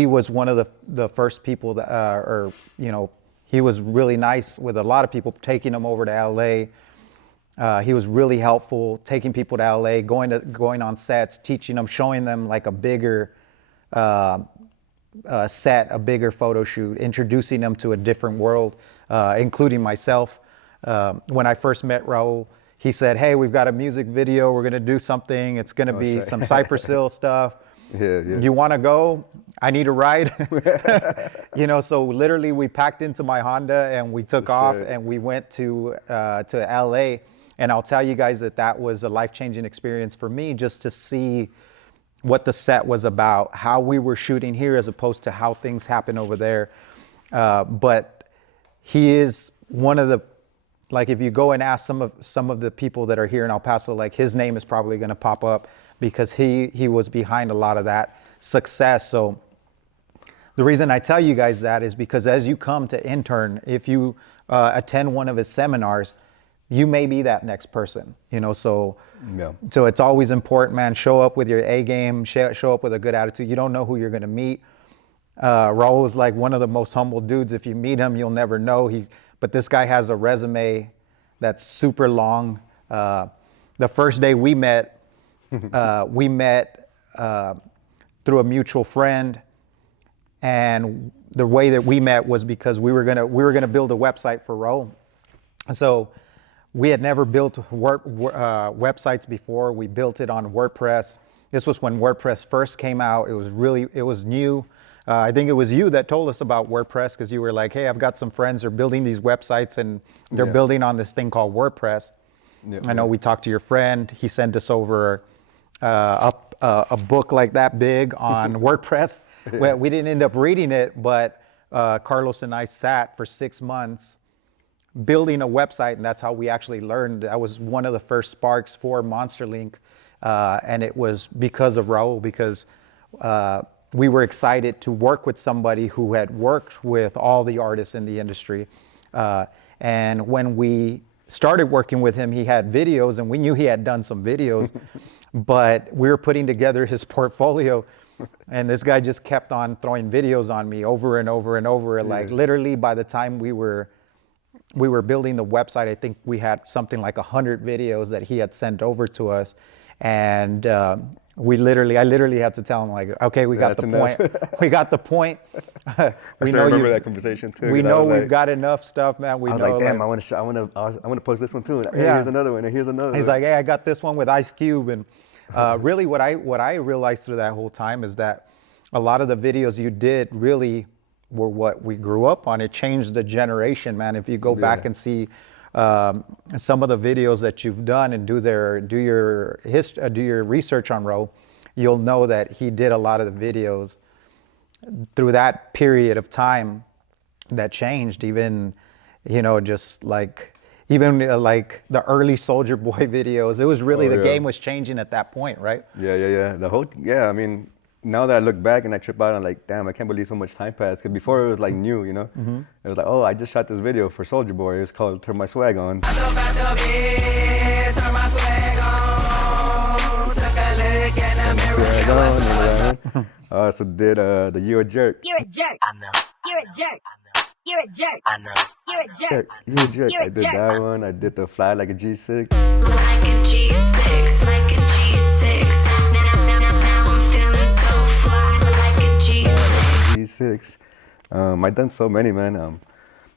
was one of the first people that, or you know, he was really nice with a lot of people, taking them over to LA. He was really helpful, taking people to LA, going on sets, teaching them, showing them like a bigger set, a bigger photo shoot, introducing them to a different world, including myself. When I first met Raul, he said, hey, we've got a music video, we're gonna do something, it's gonna be some Cypress Hill stuff. Yeah. You wanna go? I need a ride. You know, so literally we packed into my Honda and we took off and we went to LA. And I'll tell you guys that was a life-changing experience for me, just to see what the set was about, how we were shooting here as opposed to how things happen over there. But he is one of the, like if you go and ask some of the people that are here in El Paso, like his name is probably gonna pop up because he was behind a lot of that success. So the reason I tell you guys that is because as you come to intern, if you attend one of his seminars, you may be that next person, you know, so it's always important, man. Show up with your A game, show up with a good attitude. You don't know who you're going to meet. Raul is like one of the most humble dudes. If you meet him, you'll never know. But this guy has a resume that's super long. The first day we met through a mutual friend. And the way that we met was because we were gonna build a website for Raul. So we had never built websites before. We built it on WordPress. This was when WordPress first came out. It was new. I think it was you that told us about WordPress because you were like, hey, I've got some friends that are building these websites and they're building on this thing called WordPress. I know we talked to your friend. He sent us over a book like that big on WordPress. Well, we didn't end up reading it, but Carlos and I sat for 6 months building a website, and that's how we actually learned. That was one of the first sparks for MonsterLink, and it was because of Raul, because we were excited to work with somebody who had worked with all the artists in the industry. And when we started working with him, he had videos, and we knew he had done some videos, but we were putting together his portfolio. And this guy just kept on throwing videos on me over and over and over. Like literally by the time we were building the website, I think we had something like 100 videos that he had sent over to us. And I literally had to tell him like, okay, we got the point. We got the point. We know remember that conversation too. We know we've got enough stuff, man. I was like, damn, I want to post this one too. Hey, here's another one. Here's another one. He's like, hey, I got this one with Ice Cube. And really what I realized through that whole time is that a lot of the videos you did really were what we grew up on. It changed the generation, man. If you go back and see some of the videos that you've done and do your research on Raul, you'll know that he did a lot of the videos through that period of time that changed. Even, you know, just like even like the early Soulja Boy videos. It was really the game was changing at that point, right? Yeah. I mean, now that I look back and I trip out, I'm like, damn, I can't believe so much time passed. Because before it was like new, you know? It was like, oh, I just shot this video for Soulja Boy. It's called Turn My Swag On. it, turn my swag on. Took a look in the mirror, said what's up. I also did the You a Jerk. You're a jerk. I know. You're a jerk. I know. You're a jerk. I know. You're a jerk. You a Jerk. You're a I did jerk. that one. I did the Fly Like a G6. Like a G6, like a G6. Now I'm feeling so fly, like a G6. G6. I done so many, man.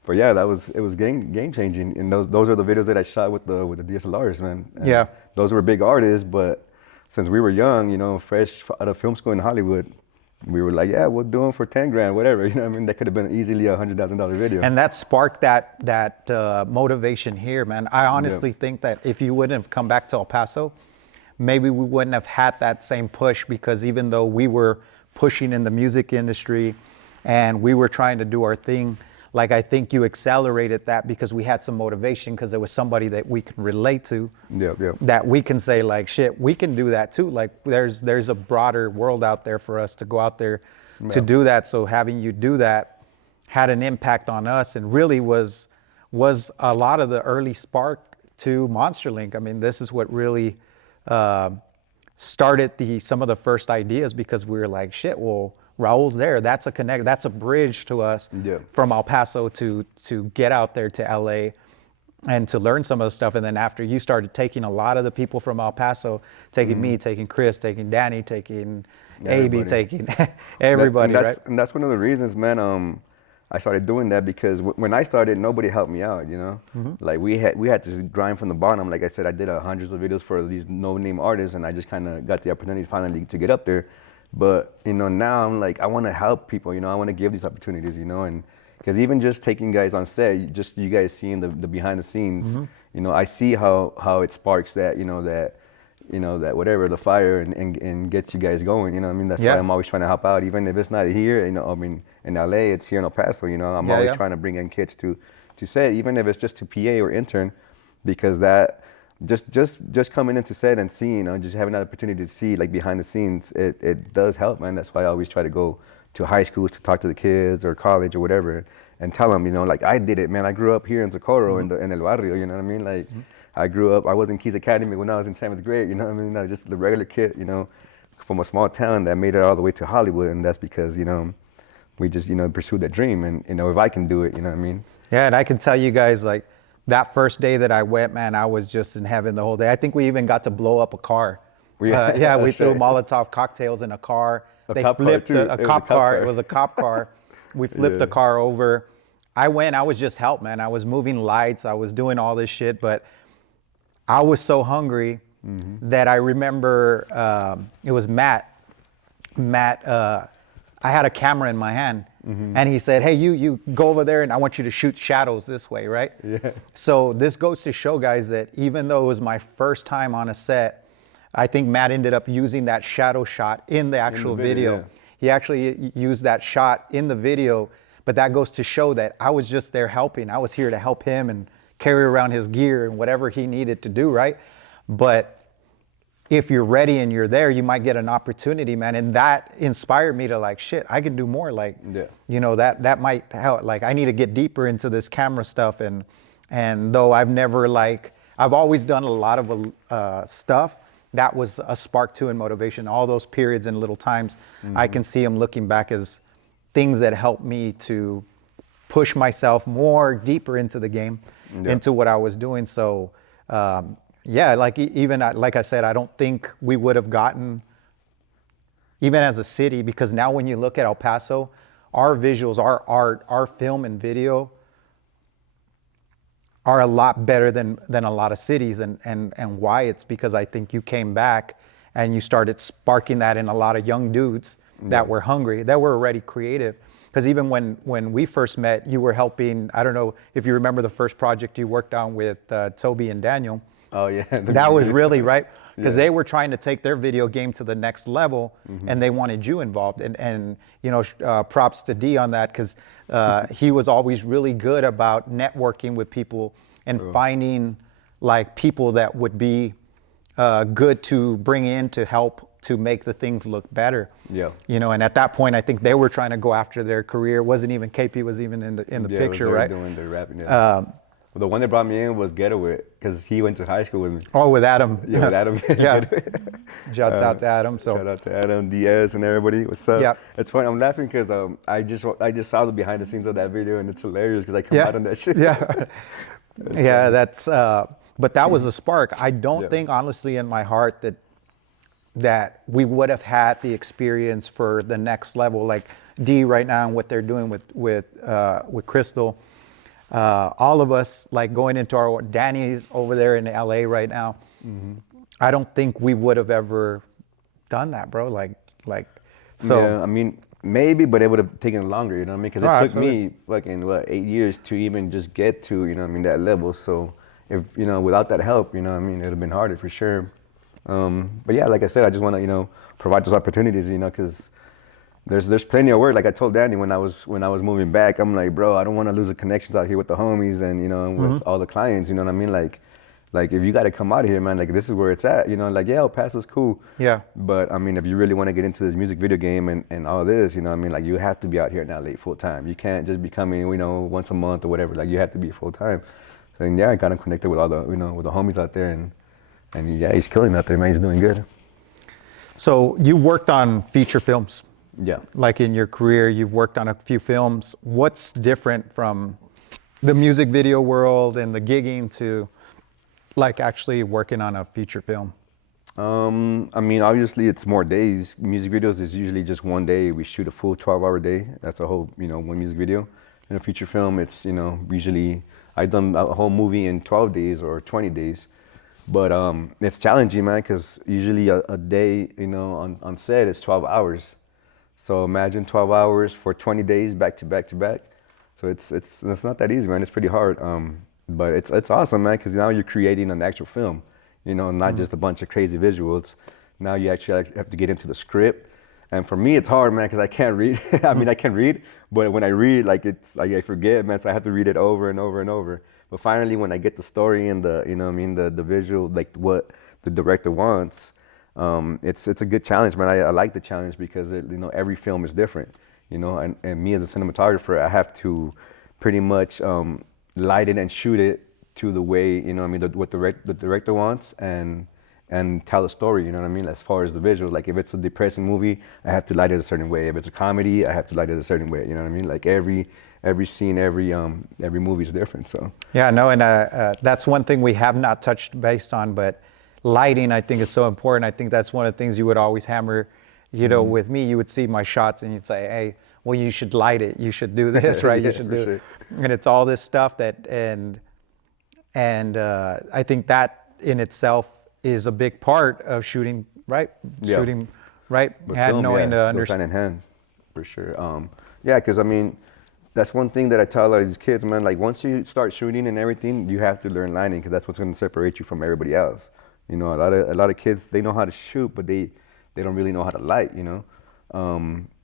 But yeah, it was game changing. And those are the videos that I shot with the DSLRs, man. And Yeah. those were big artists, but since we were young, you know, fresh out of film school in Hollywood, we were like, yeah, we'll do them for 10 grand, whatever. You know what I mean? That could have been easily a $100,000 video. And that sparked that motivation here, man. I honestly think that if you wouldn't have come back to El Paso, maybe we wouldn't have had that same push, because even though we were pushing in the music industry and we were trying to do our thing, like, I think you accelerated that because we had some motivation, because there was somebody that we can relate to, that we can say like, shit, we can do that too. Like, there's a broader world out there for us to go out there to do that. So having you do that had an impact on us, and really was a lot of the early spark to MonsterLink. I mean, this is what really started some of the first ideas, because we were like, shit, well, Raul's there. That's a connect. That's a bridge to us from El Paso to get out there to LA and to learn some of the stuff. And then after you started taking a lot of the people from El Paso, taking me, taking Chris, taking Danny, taking AB, taking everybody, right? And that's one of the reasons, man. I started doing that because when I started, nobody helped me out. You know, like we had to grind from the bottom. Like I said, I did hundreds of videos for these no-name artists, and I just kind of got the opportunity finally to get up there. But, you know, now I'm like, I want to help people, you know, I want to give these opportunities, you know, and because even just taking guys on set, you guys seeing the behind the scenes, you know, I see how it sparks that, that whatever, the fire and gets you guys going, you know what I mean? That's why I'm always trying to help out, even if it's not here, you know, I mean, in LA, it's here in El Paso, you know, I'm always trying to bring in kids to set, even if it's just to PA or intern, because that, just coming into set and seeing, just having that opportunity to see like behind the scenes, it does help, man. That's why I always try to go to high schools to talk to the kids or college or whatever and tell them, you know, like I did it, man. I grew up here in Socorro in El Barrio, you know what I mean? Like I grew up, I was in Keys Academy when I was in 7th grade, you know what I mean? I was just the regular kid, you know, from a small town that made it all the way to Hollywood. And that's because, you know, we just, you know, pursued that dream. And, you know, if I can do it, you know what I mean? Yeah, and I can tell you guys, like, that first day that I went, man, I was just in heaven the whole day. I think we even got to blow up a car. We threw Molotov cocktails in a car. They flipped a cop car. It was a cop car. We flipped the car over. I was just help, man. I was moving lights. I was doing all this shit, but I was so hungry that I remember it was Matt. I had a camera in my hand. And he said, hey, you go over there and I want you to shoot shadows this way, right? Yeah. So this goes to show, guys, that even though it was my first time on a set, I think Matt ended up using that shadow shot in the actual video. He actually used that shot in the video, but that goes to show that I was just there helping. I was here to help him and carry around his gear and whatever he needed to do, right? But if you're ready and you're there, you might get an opportunity, man. And that inspired me to like, shit, I can do more. Like, you know, that might help. Like, I need to get deeper into this camera stuff. And though I've always done a lot of stuff, that was a spark too and motivation. All those periods and little times, I can see them looking back as things that helped me to push myself more deeper into the game, into what I was doing. So, yeah, like even like I said, I don't think we would have gotten, even as a city, because now when you look at El Paso, our visuals, our art, our film and video are a lot better than a lot of cities. And why? It's because I think you came back and you started sparking that in a lot of young dudes that were hungry, that were already creative. Because even when we first met, you were helping, I don't know if you remember the first project you worked on with Toby and Daniel. Oh yeah. That was really right, because they were trying to take their video game to the next level, and they wanted you involved. And you know, props to D on that, because he was always really good about networking with people and finding like people that would be good to bring in to help to make the things look better. Yeah. You know, and at that point, I think they were trying to go after their career. Wasn't even KP was even in the picture, right? Doing the rapping. the one that brought me in was Getaway, because he went to high school with me. Oh, with Adam. Yeah, with Adam. Yeah. Shouts out to Adam. So Shout out to Adam, Diaz, and everybody. What's up? Yep. It's funny. I'm laughing because I just saw the behind the scenes of that video, and it's hilarious because I come out on that shit. Yeah. Yeah, that's but that was a spark. I don't think honestly in my heart that we would have had the experience for the next level, like D right now and what they're doing with Crystal. All of us, like going into our, Danny's over there in LA right now. I don't think we would have ever done that, bro. So. Yeah, I mean, maybe, but it would have taken longer, you know what I mean? Because it took me fucking 8 years to even just get to, you know what I mean, that level. So if, you know, without that help, you know what I mean, it would have been harder for sure. But yeah, like I said, I just want to, you know, provide those opportunities, you know, because there's plenty of work. Like I told Danny when I was moving back, I'm like, bro, I don't want to lose the connections out here with the homies and, you know, with all the clients, you know what I mean? Like if you got to come out of here, man, like this is where it's at, you know, like, yeah, El Paso's cool. Yeah. But I mean, if you really want to get into this music video game and all this, you know what I mean? Like you have to be out here in LA full time. You can't just be coming, you know, once a month or whatever. Like you have to be full time. So yeah, I kind of connected with all the, you know, with the homies out there and yeah, he's killing out there, man. He's doing good. So you've worked on feature films. Yeah. Like in your career, you've worked on a few films. What's different from the music video world and the gigging to like actually working on a feature film? I mean, obviously it's more days. Music videos is usually just one day. We shoot a full 12-hour day. That's a whole, you know, one music video. In a feature film, it's, you know, usually I've done a whole movie in 12 days or 20 days. But it's challenging, man, because usually a day, you know, on set is 12 hours. So imagine 12 hours for 20 days back to back to back. So it's not that easy, man. It's pretty hard. But it's awesome, man, because now you're creating an actual film, you know, not just a bunch of crazy visuals. Now you actually have to get into the script. And for me, it's hard, man, because I can't read. I mean, I can read, but when I read, like, it's like I forget, man, so I have to read it over and over and over. But finally, when I get the story and the, you know what I mean, the visual, like what the director wants, it's a good challenge, man. I like the challenge because, you know, every film is different, you know, and me as a cinematographer, I have to pretty much light it and shoot it to the way, you know what I mean, what the director wants and tell a story, you know what I mean, as far as the visual. Like if it's a depressing movie, I have to light it a certain way. If it's a comedy, I have to light it a certain way, you know what I mean? Like every scene, every movie is different, so. Yeah, no, and that's one thing we have not touched base on, but lighting I think is so important. I think that's one of the things you would always hammer, you know, with me. You would see my shots and you'd say, hey, well, you should light it. You should do this, right? Yeah, you should do sure. it. And it's all this stuff that, and I think that in itself is a big part of shooting, right? Yeah. Shooting, right? But And film, knowing to goes understand. hand in hand, for sure. Yeah, because I mean, that's one thing that I tell a lot of these kids, man. Like once you start shooting and everything, you have to learn lighting because that's what's going to separate you from everybody else. You know, a lot of kids, they know how to shoot, but they don't really know how to light. You know,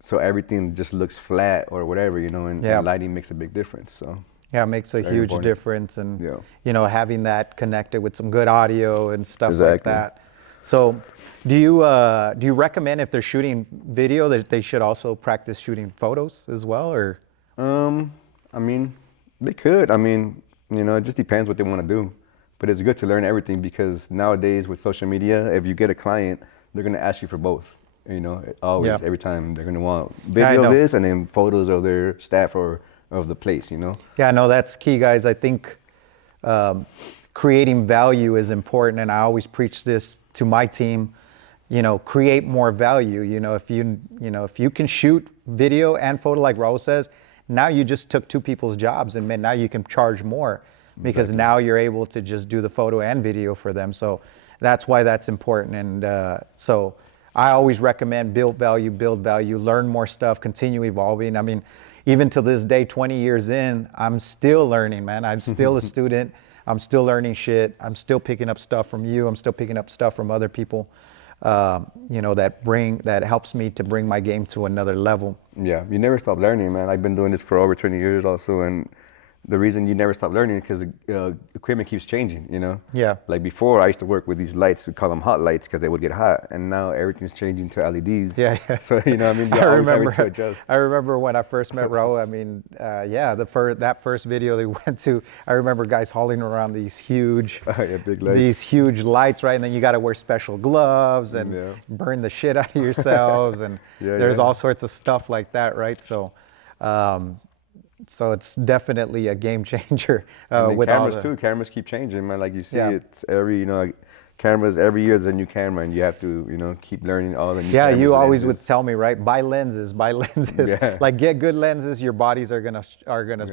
so everything just looks flat or whatever. You know, and lighting makes a big difference. So. Yeah, it makes a Very huge important. difference, and you know, having that connected with some good audio and stuff like Exactly. that. So, do you recommend if they're shooting video that they should also practice shooting photos as well, or? I mean, they could. I mean, you know, it just depends what they want to do. But it's good to learn everything because nowadays with social media, if you get a client, they're gonna ask you for both. You know, always, every time they're gonna want video of this and then photos of their staff or of the place, you know? Yeah, no, that's key, guys. I think creating value is important, and I always preach this to my team. You know, create more value. You know, if you can shoot video and photo, like Raul says, now you just took two people's jobs, and now you can charge more because now you're able to just do the photo and video for them. So that's why that's important. And so I always recommend build value, learn more stuff, continue evolving. I mean, even to this day, 20 years in, I'm still learning, man. I'm still a student. I'm still learning shit. I'm still picking up stuff from you. I'm still picking up stuff from other people, you know, that helps me to bring my game to another level. Yeah, you never stop learning, man. I've been doing this for over 20 years also, and the reason you never stop learning is because the equipment keeps changing, you know? Yeah. Like before, I used to work with these lights, we call them hot lights because they would get hot. And now everything's changing to LEDs. Yeah, yeah. So, you know what I mean? You're always having to adjust. I remember when I first met Raul, I mean, that first video they went to, I remember guys hauling around these huge, big lights. these huge lights, right? And then you got to wear special gloves and burn the shit out of yourselves. And there's all sorts of stuff like that, right? So, so it's definitely a game changer. With cameras too. Cameras keep changing, man. Like you see, it's every cameras every year is a new camera, and you have to keep learning all the new. Yeah, you always lenses. would tell me, right? Buy lenses. Yeah. Like get good lenses. Your bodies are gonna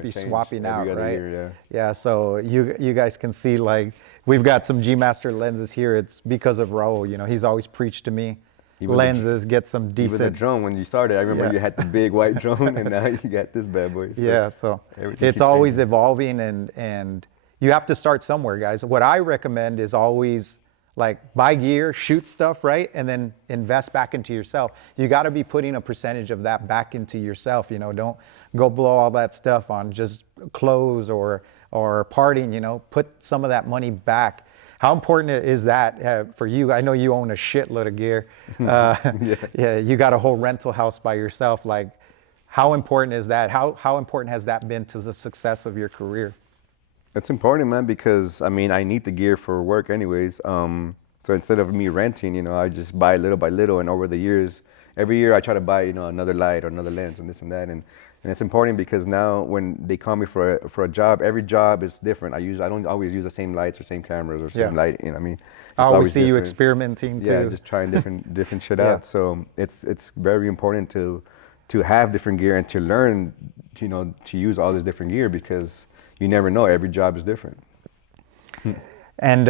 be change swapping out, every other right? year, Yeah. So you guys can see, like, we've got some G Master lenses here. It's because of Raul. You know, he's always preached to me. Lenses, get some decent. Even the drone, when you started, I remember you had the big white drone, and now you got this bad boy. So so everything it's keeps always changing. evolving, and you have to start somewhere, guys. What I recommend is always, like, buy gear, shoot stuff, right? And then invest back into yourself. You got to be putting a percentage of that back into yourself. You know, don't go blow all that stuff on just clothes or partying, you know. Put some of that money back. How important is that for you? I know you own a shitload of gear. You got a whole rental house by yourself. Like, how important is that? How important has that been to the success of your career? It's important, man, because I mean, I need the gear for work anyways. So instead of me renting, I just buy little by little, and over the years, every year I try to buy, another light or another lens and this and that. And it's important because now when they call me for a job, every job is different. I don't always use the same lights or same cameras or same light. You know what I mean? I always see you different. Experimenting too. Yeah, just trying different shit out. So it's very important to have different gear and to learn, to use all this different gear, because you never know. Every job is different. And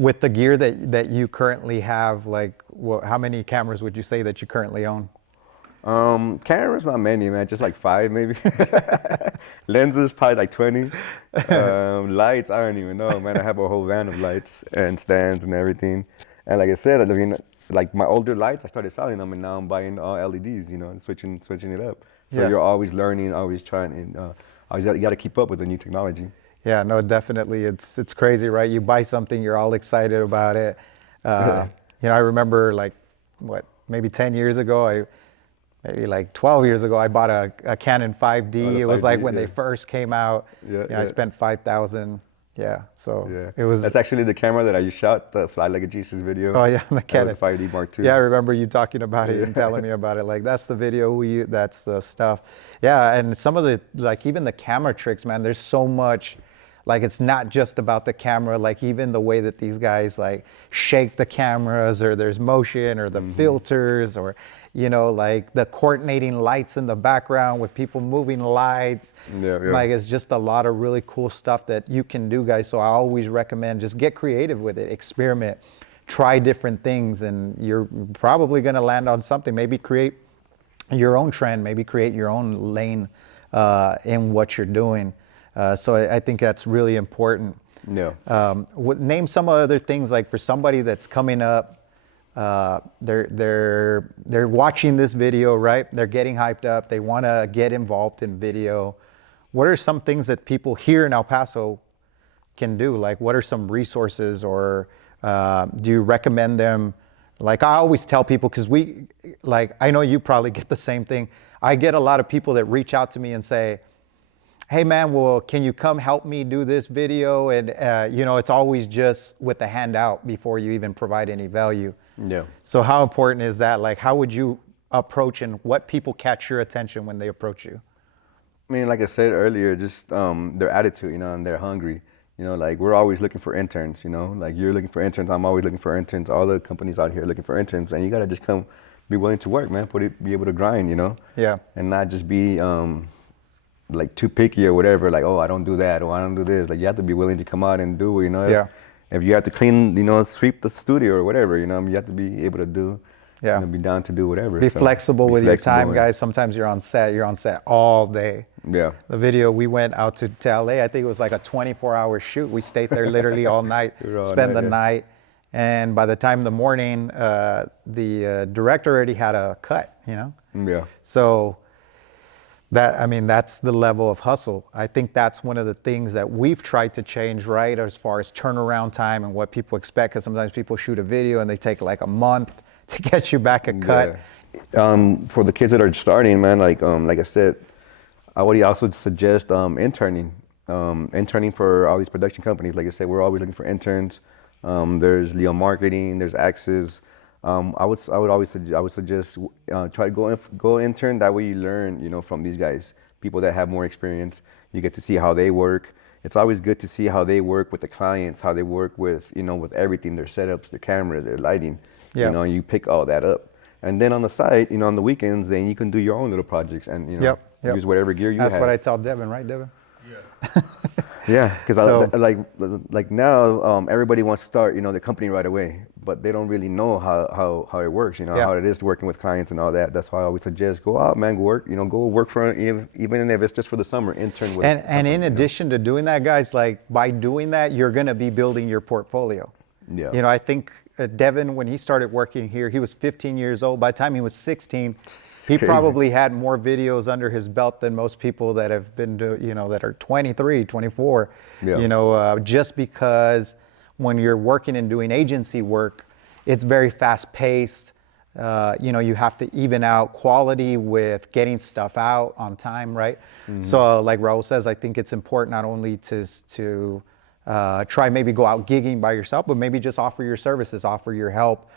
with the gear that you currently have, like, how many cameras would you say that you currently own? Cameras, not many, man. Just like 5, maybe. Lenses, probably like 20. Lights, I don't even know, man. I have a whole van of lights and stands and everything. And like I said, I mean, like my older lights, I started selling them, and now I'm buying all LEDs, and switching it up. So you're always learning, always trying, and you got to keep up with the new technology. Yeah, no, definitely. It's crazy, right? You buy something, you're all excited about it. I remember, like, maybe 10 years ago, maybe like 12 years ago, I bought a Canon 5D. It was 5D, like when they first came out. I spent $5,000. It was. That's actually the camera that I shot the Fly Like a Jesus video. Oh yeah, the Canon. That was a 5D Mark II. Yeah, I remember you talking about it and telling me about it. Like, that's the video. That's the stuff. Yeah, and some of the, like, even the camera tricks, man. There's so much. Like, it's not just about the camera. Like, even the way that these guys, like, shake the cameras, or there's motion, or the filters, or like the coordinating lights in the background with people moving lights. Like, it's just a lot of really cool stuff that you can do, guys. So I always recommend just get creative with it, experiment, try different things, and you're probably going to land on something. Maybe create your own trend, maybe create your own lane in what you're doing. So I think that's really important. Name some other things, like, for somebody that's coming up. They're watching this video, right? They're getting hyped up. They want to get involved in video. What are some things that people here in El Paso can do? Like, what are some resources, or do you recommend them? Like, I always tell people, because I know you probably get the same thing. I get a lot of people that reach out to me and say, hey man, well, can you come help me do this video? And it's always just with the handout before you even provide any value. So how important is that? Like, how would you approach, and what people catch your attention when they approach you? I mean, like I said earlier, just their attitude, and they're hungry. Like, we're always looking for interns, like, you're looking for interns, I'm always looking for interns. All the companies out here are looking for interns, and you got to just come, be willing to work, man, be able to grind, and not just be like too picky or whatever, like, oh, I don't do that, or I don't do this. Like, you have to be willing to come out and do, if you have to clean, sweep the studio or whatever, you have to be able to do, be down to do whatever. Be flexible with your time, guys. Sometimes you're on set all day. The video, we went out to LA, I think it was like a 24-hour shoot. We stayed there literally all night, spent the night. And by the time in the morning, the director already had a cut, So That's the level of hustle. I think that's one of the things that we've tried to change, right? As far as turnaround time and what people expect, because sometimes people shoot a video and they take like a month to get you back a cut. For the kids that are starting, man, like I said, I would also suggest interning. Interning for all these production companies. Like I said, we're always looking for interns. There's Leo Marketing, there's Axis. I would suggest try to go intern. That way you learn, from these guys, people that have more experience. You get to see how they work. It's always good to see how they work with the clients, how they work with, with everything, their setups, their cameras, their lighting. Yeah. You pick all that up. And then on the side, on the weekends, then you can do your own little projects and, use whatever gear you have. That's what I tell Devin, right, Devin? Yeah. Yeah, because like now, everybody wants to start, the company right away, but they don't really know how it works, how it is working with clients and all that. That's why I always suggest go out, man, go work, go work for, even if it's just for the summer, intern with. And in addition to doing that, guys, like by doing that, you're going to be building your portfolio. Yeah. I think Devin, when he started working here, he was 15 years old. By the time he was 16, he probably had more videos under his belt than most people that have been, that are 23, 24. Yeah. Just because when you're working and doing agency work, it's very fast paced. You have to even out quality with getting stuff out on time, right? Mm-hmm. So like Raul says, I think it's important not only to try maybe go out gigging by yourself, but maybe just offer your services, offer your help.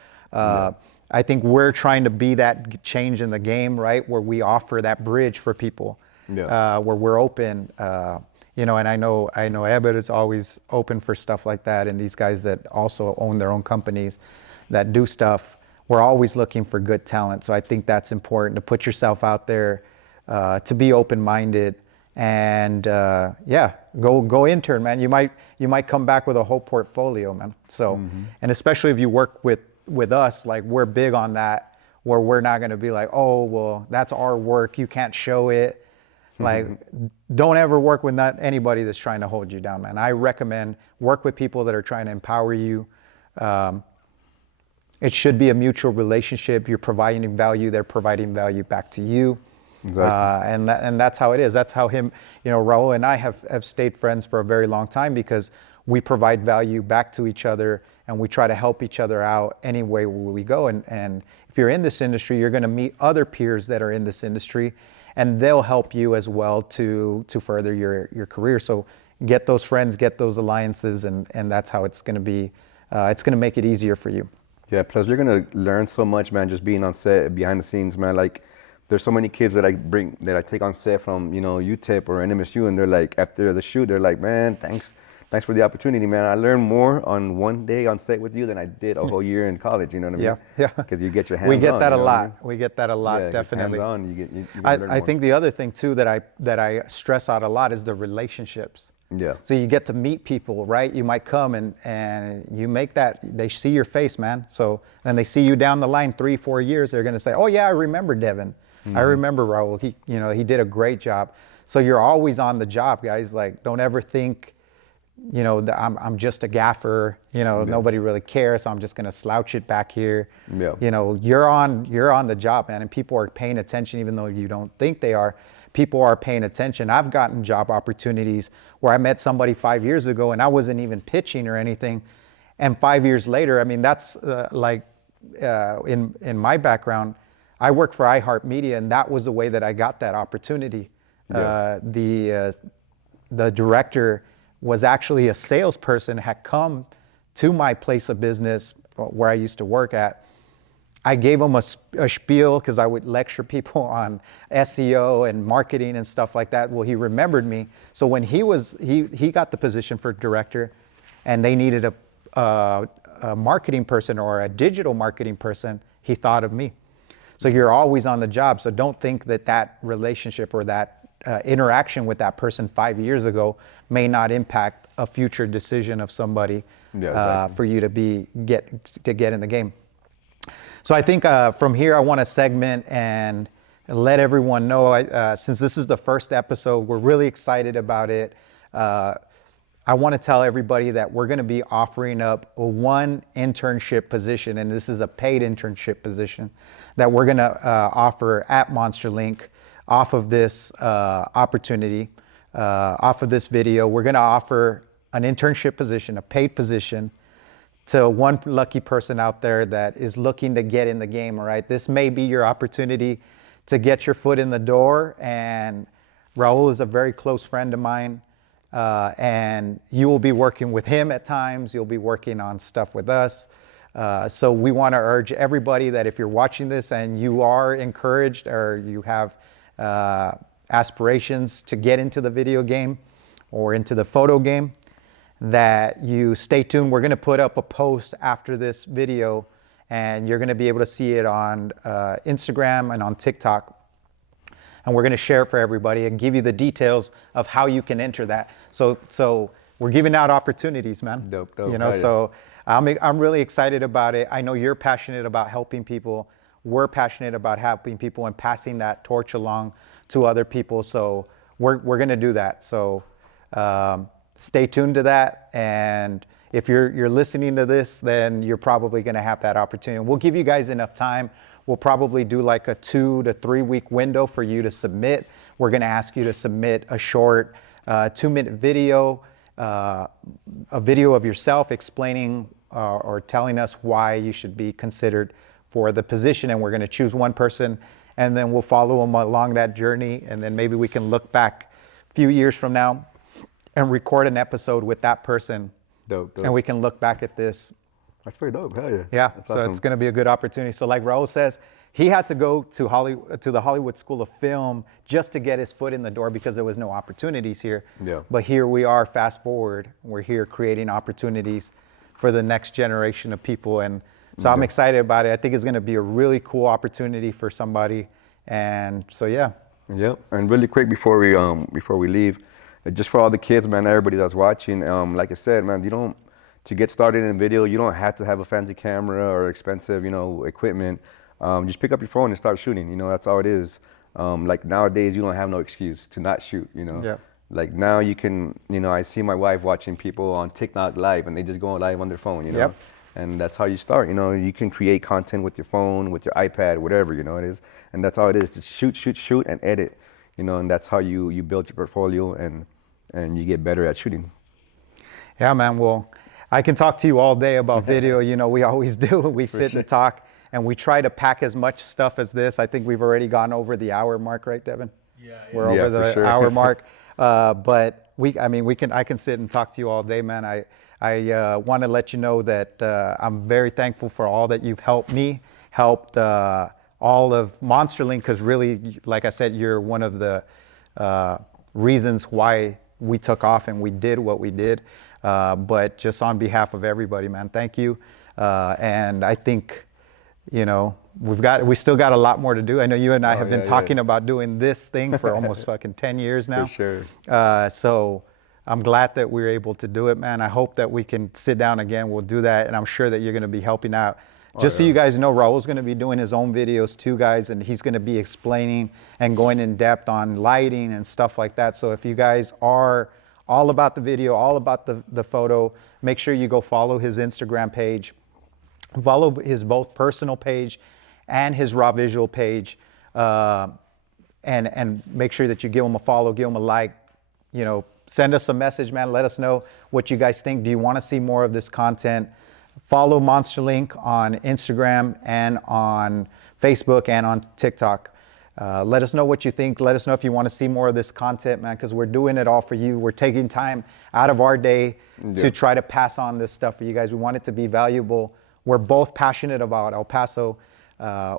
I think we're trying to be that change in the game, right? Where we offer that bridge for people, where we're open, and I know Ebert is always open for stuff like that. And these guys that also own their own companies that do stuff, we're always looking for good talent. So I think that's important to put yourself out there, to be open-minded, and go intern, man. You might come back with a whole portfolio, man. So, and especially if you work with us, like we're big on that, where we're not going to be like, oh, well, that's our work, you can't show it. Like, don't ever work with anybody that's trying to hold you down, man. I recommend work with people that are trying to empower you. It should be a mutual relationship. You're providing value, they're providing value back to you. Exactly. And that's how it is. That's how Raul and I have stayed friends for a very long time, because we provide value back to each other and we try to help each other out any way we go. And if you're in this industry, you're going to meet other peers that are in this industry, and they'll help you as well to further your career. So get those friends, get those alliances, and that's how it's going to be. It's going to make it easier for you. Yeah, plus you're going to learn so much, man, just being on set, behind the scenes, man. Like, there's so many kids that I take on set from, UTEP or NMSU, and they're like, after the shoot, they're like, man, thanks for the opportunity, man. I learned more on one day on set with you than I did a whole year in college, you know what I mean? Yeah. Because you get your hands on. We get that a lot. I mean? We get that a lot, yeah, definitely. Hands on, you I think the other thing too that I stress out a lot is the relationships. Yeah. So you get to meet people, right? You might come and you make that, they see your face, man. So then they see you down the line 3-4 years, they're going to say, oh yeah, I remember Devin. I remember Raul. He did a great job. So you're always on the job, guys. Like, don't ever think, that I'm just a gaffer. Nobody really cares. So I'm just gonna slouch it back here. Yeah. You're on the job, man, and people are paying attention, even though you don't think they are. People are paying attention. I've gotten job opportunities where I met somebody 5 years ago and I wasn't even pitching or anything, and 5 years later, that's in my background. I work for iHeartMedia, and that was the way that I got that opportunity. Yeah. The director was actually a salesperson, had come to my place of business where I used to work at. I gave him a spiel because I would lecture people on SEO and marketing and stuff like that. Well, he remembered me. So when he got the position for director, and they needed a marketing person or a digital marketing person, he thought of me. So you're always on the job. So don't think that relationship or that interaction with that person 5 years ago may not impact a future decision of somebody for you to get in the game. So I think from here I want to segment and let everyone know, since this is the first episode, we're really excited about it. I want to tell everybody that we're going to be offering up one internship position, and this is a paid internship position that we're going to offer at MonsterLink. off of this opportunity, off of this video. We're going to offer an internship position, a paid position, to one lucky person out there that is looking to get in the game, all right? This may be your opportunity to get your foot in the door, and Raul is a very close friend of mine, and you will be working with him at times. You'll be working on stuff with us. So we want to urge everybody that if you're watching this and you are encouraged or you have aspirations to get into the video game or into the photo game, that you stay tuned. We're going to put up a post after this video, and you're going to be able to see it on Instagram and on TikTok. And we're going to share it for everybody and give you the details of how you can enter that. So we're giving out opportunities, man. Dope. You know, so I'm really excited about it. I know you're passionate about helping people. We're passionate about helping people and passing that torch along to other people. So we're going to do that. So stay tuned to that. And if you're listening to this, then you're probably going to have that opportunity. We'll give you guys enough time. We'll probably do like a 2 to 3 week window for you to submit. We're going to ask you to submit a short 2-minute video, a video of yourself explaining or telling us why you should be considered for the position. And we're going to choose one person, and then we'll follow them along that journey. And then maybe we can look back a few years from now and record an episode with that person. Dope. And we can look back at this. That's pretty dope. Hell yeah. Yeah. That's So awesome. it's going to be a good opportunity. So like Raul says, he had to go to the Hollywood School of Film just to get his foot in the door because there was no opportunities here. Yeah. But here we are, fast forward, we're here creating opportunities for the next generation of people. And so I'm excited about it. I think it's going to be a really cool opportunity for somebody. And so, yeah. Yep. And really quick before we leave, just for all the kids, man, everybody that's watching, like I said, man, to get started in video, you don't have to have a fancy camera or expensive, equipment. Just pick up your phone and start shooting. That's all it is. Like nowadays, you don't have no excuse to not shoot. Yeah. Like now you can, I see my wife watching people on TikTok live, and they just go live on their phone. Yep. And that's how you start. You can create content with your phone, with your iPad, whatever. It is, and that's all it is. Just shoot, and edit. And that's how you build your portfolio and you get better at shooting. Yeah, man. Well, I can talk to you all day about video. We always do. We sit and talk, and we try to pack as much stuff as this. I think we've already gone over the hour mark, right, Devin? Yeah. We're over the sure. hour mark. But I can sit and talk to you all day, man. I want to let you know that I'm very thankful for all that you've helped me, helped all of MonsterLink, because really, like I said, you're one of the reasons why we took off and we did what we did. But just on behalf of everybody, man, thank you. And I think, we still got a lot more to do. I know you and I have been talking about doing this thing for almost fucking 10 years now. For sure. So I'm glad that we're able to do it, man. I hope that we can sit down again. We'll do that. And I'm sure that you're going to be helping out. So you guys know, Raul's going to be doing his own videos too, guys. And he's going to be explaining and going in depth on lighting and stuff like that. So if you guys are all about the video, all about the photo, make sure you go follow his Instagram page. Follow his both personal page and his Ravisual page, and make sure that you give him a follow, give him a like, send us a message, man. Let us know what you guys think. Do you want to see more of this content? Follow MonsterLink on Instagram and on Facebook and on TikTok. Let us know what you think. Let us know if you want to see more of this content, man, because we're doing it all for you. We're taking time out of our day to try to pass on this stuff for you guys. We want it to be valuable. We're both passionate about El Paso.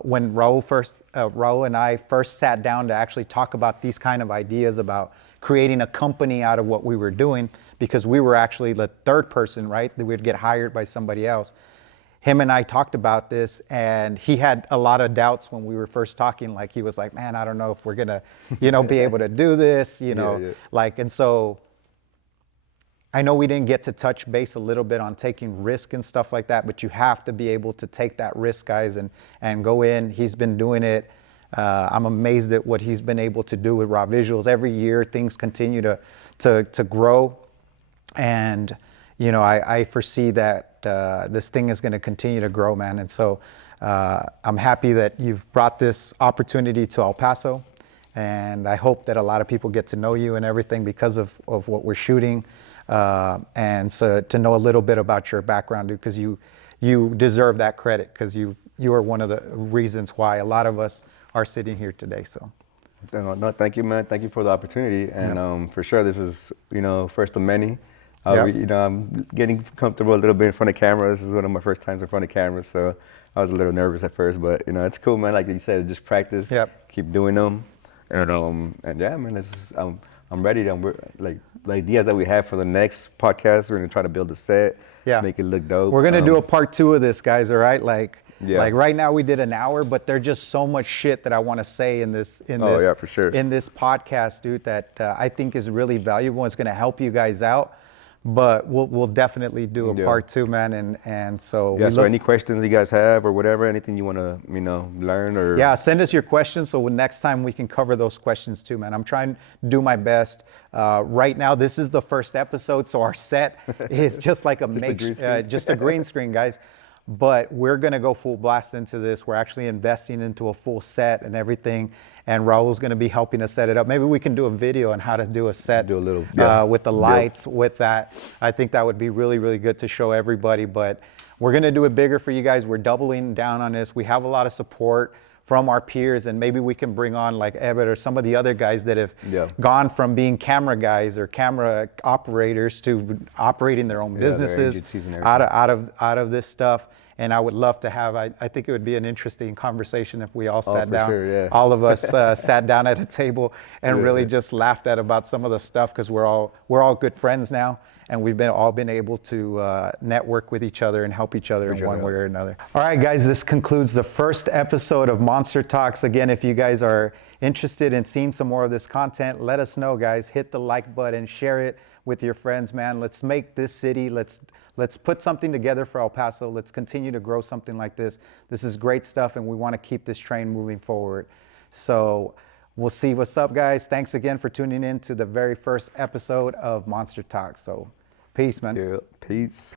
When Raul and I first sat down to actually talk about these kind of ideas about creating a company out of what we were doing, because we were actually the third person, right? That we'd get hired by somebody else. Him and I talked about this, and he had a lot of doubts when we were first talking. Like he was like, "Man, I don't know if we're gonna, be able to do this, And so I know we didn't get to touch base a little bit on taking risk and stuff like that, but you have to be able to take that risk, guys, and go in. He's been doing it. I'm amazed at what he's been able to do with Ravisuals. Every year, things continue to grow, and I foresee that this thing is going to continue to grow, man. And so I'm happy that you've brought this opportunity to El Paso, And I hope that a lot of people get to know you and everything because of what we're shooting. And so to know a little bit about your background, dude, because you deserve that credit, because you are one of the reasons why a lot of us are sitting here today. So. No, thank you, man. Thank you for the opportunity. And for sure, this is, first of many. Yep. I'm getting comfortable a little bit in front of camera. This is one of my first times in front of camera, so I was a little nervous at first, but it's cool, man. Like you said, just practice. Yep. Keep doing them, and yeah, man. I'm ready. Like the ideas that we have for the next podcast. We're gonna try to build a set. Yeah. Make it look dope. We're gonna do a part 2 of this, guys. All right, like right now we did an hour, but there's just so much shit that I want to say in this for sure. in this podcast, dude, that I think is really valuable. It's gonna help you guys out. But we'll definitely do a part 2, man, and so so any questions you guys have or whatever, anything you want to learn or send us your questions so next time we can cover those questions too, man. I'm trying to do my best. Right now this is the first episode, so our set is just like just a green screen, guys. But we're gonna go full blast into this. We're actually investing into a full set and everything. And Raul's going to be helping us set it up. Maybe we can do a video on how to do a set with the lights, with that. I think that would be really, really good to show everybody. But we're going to do it bigger for you guys. We're doubling down on this. We have a lot of support from our peers, and maybe we can bring on like Ebert or some of the other guys that have gone from being camera guys or camera operators to operating their own businesses out of this stuff. And I would love to have, I think it would be an interesting conversation if we all sat down, all of us sat down at a table and really just laughed at about some of the stuff, because we're all good friends now, and we've all been able to network with each other and help each other in one way or another. All right, guys, this concludes the first episode of Monster Talks. Again, if you guys are interested in seeing some more of this content, let us know, guys. Hit the like button, share it with your friends, man. Let's make this city, let's put something together for El Paso. Let's continue to grow something like this. This is great stuff, and we want to keep this train moving forward. So we'll see what's up, guys. Thanks again for tuning in to the very first episode of Monster Talks. So peace, man. Peace.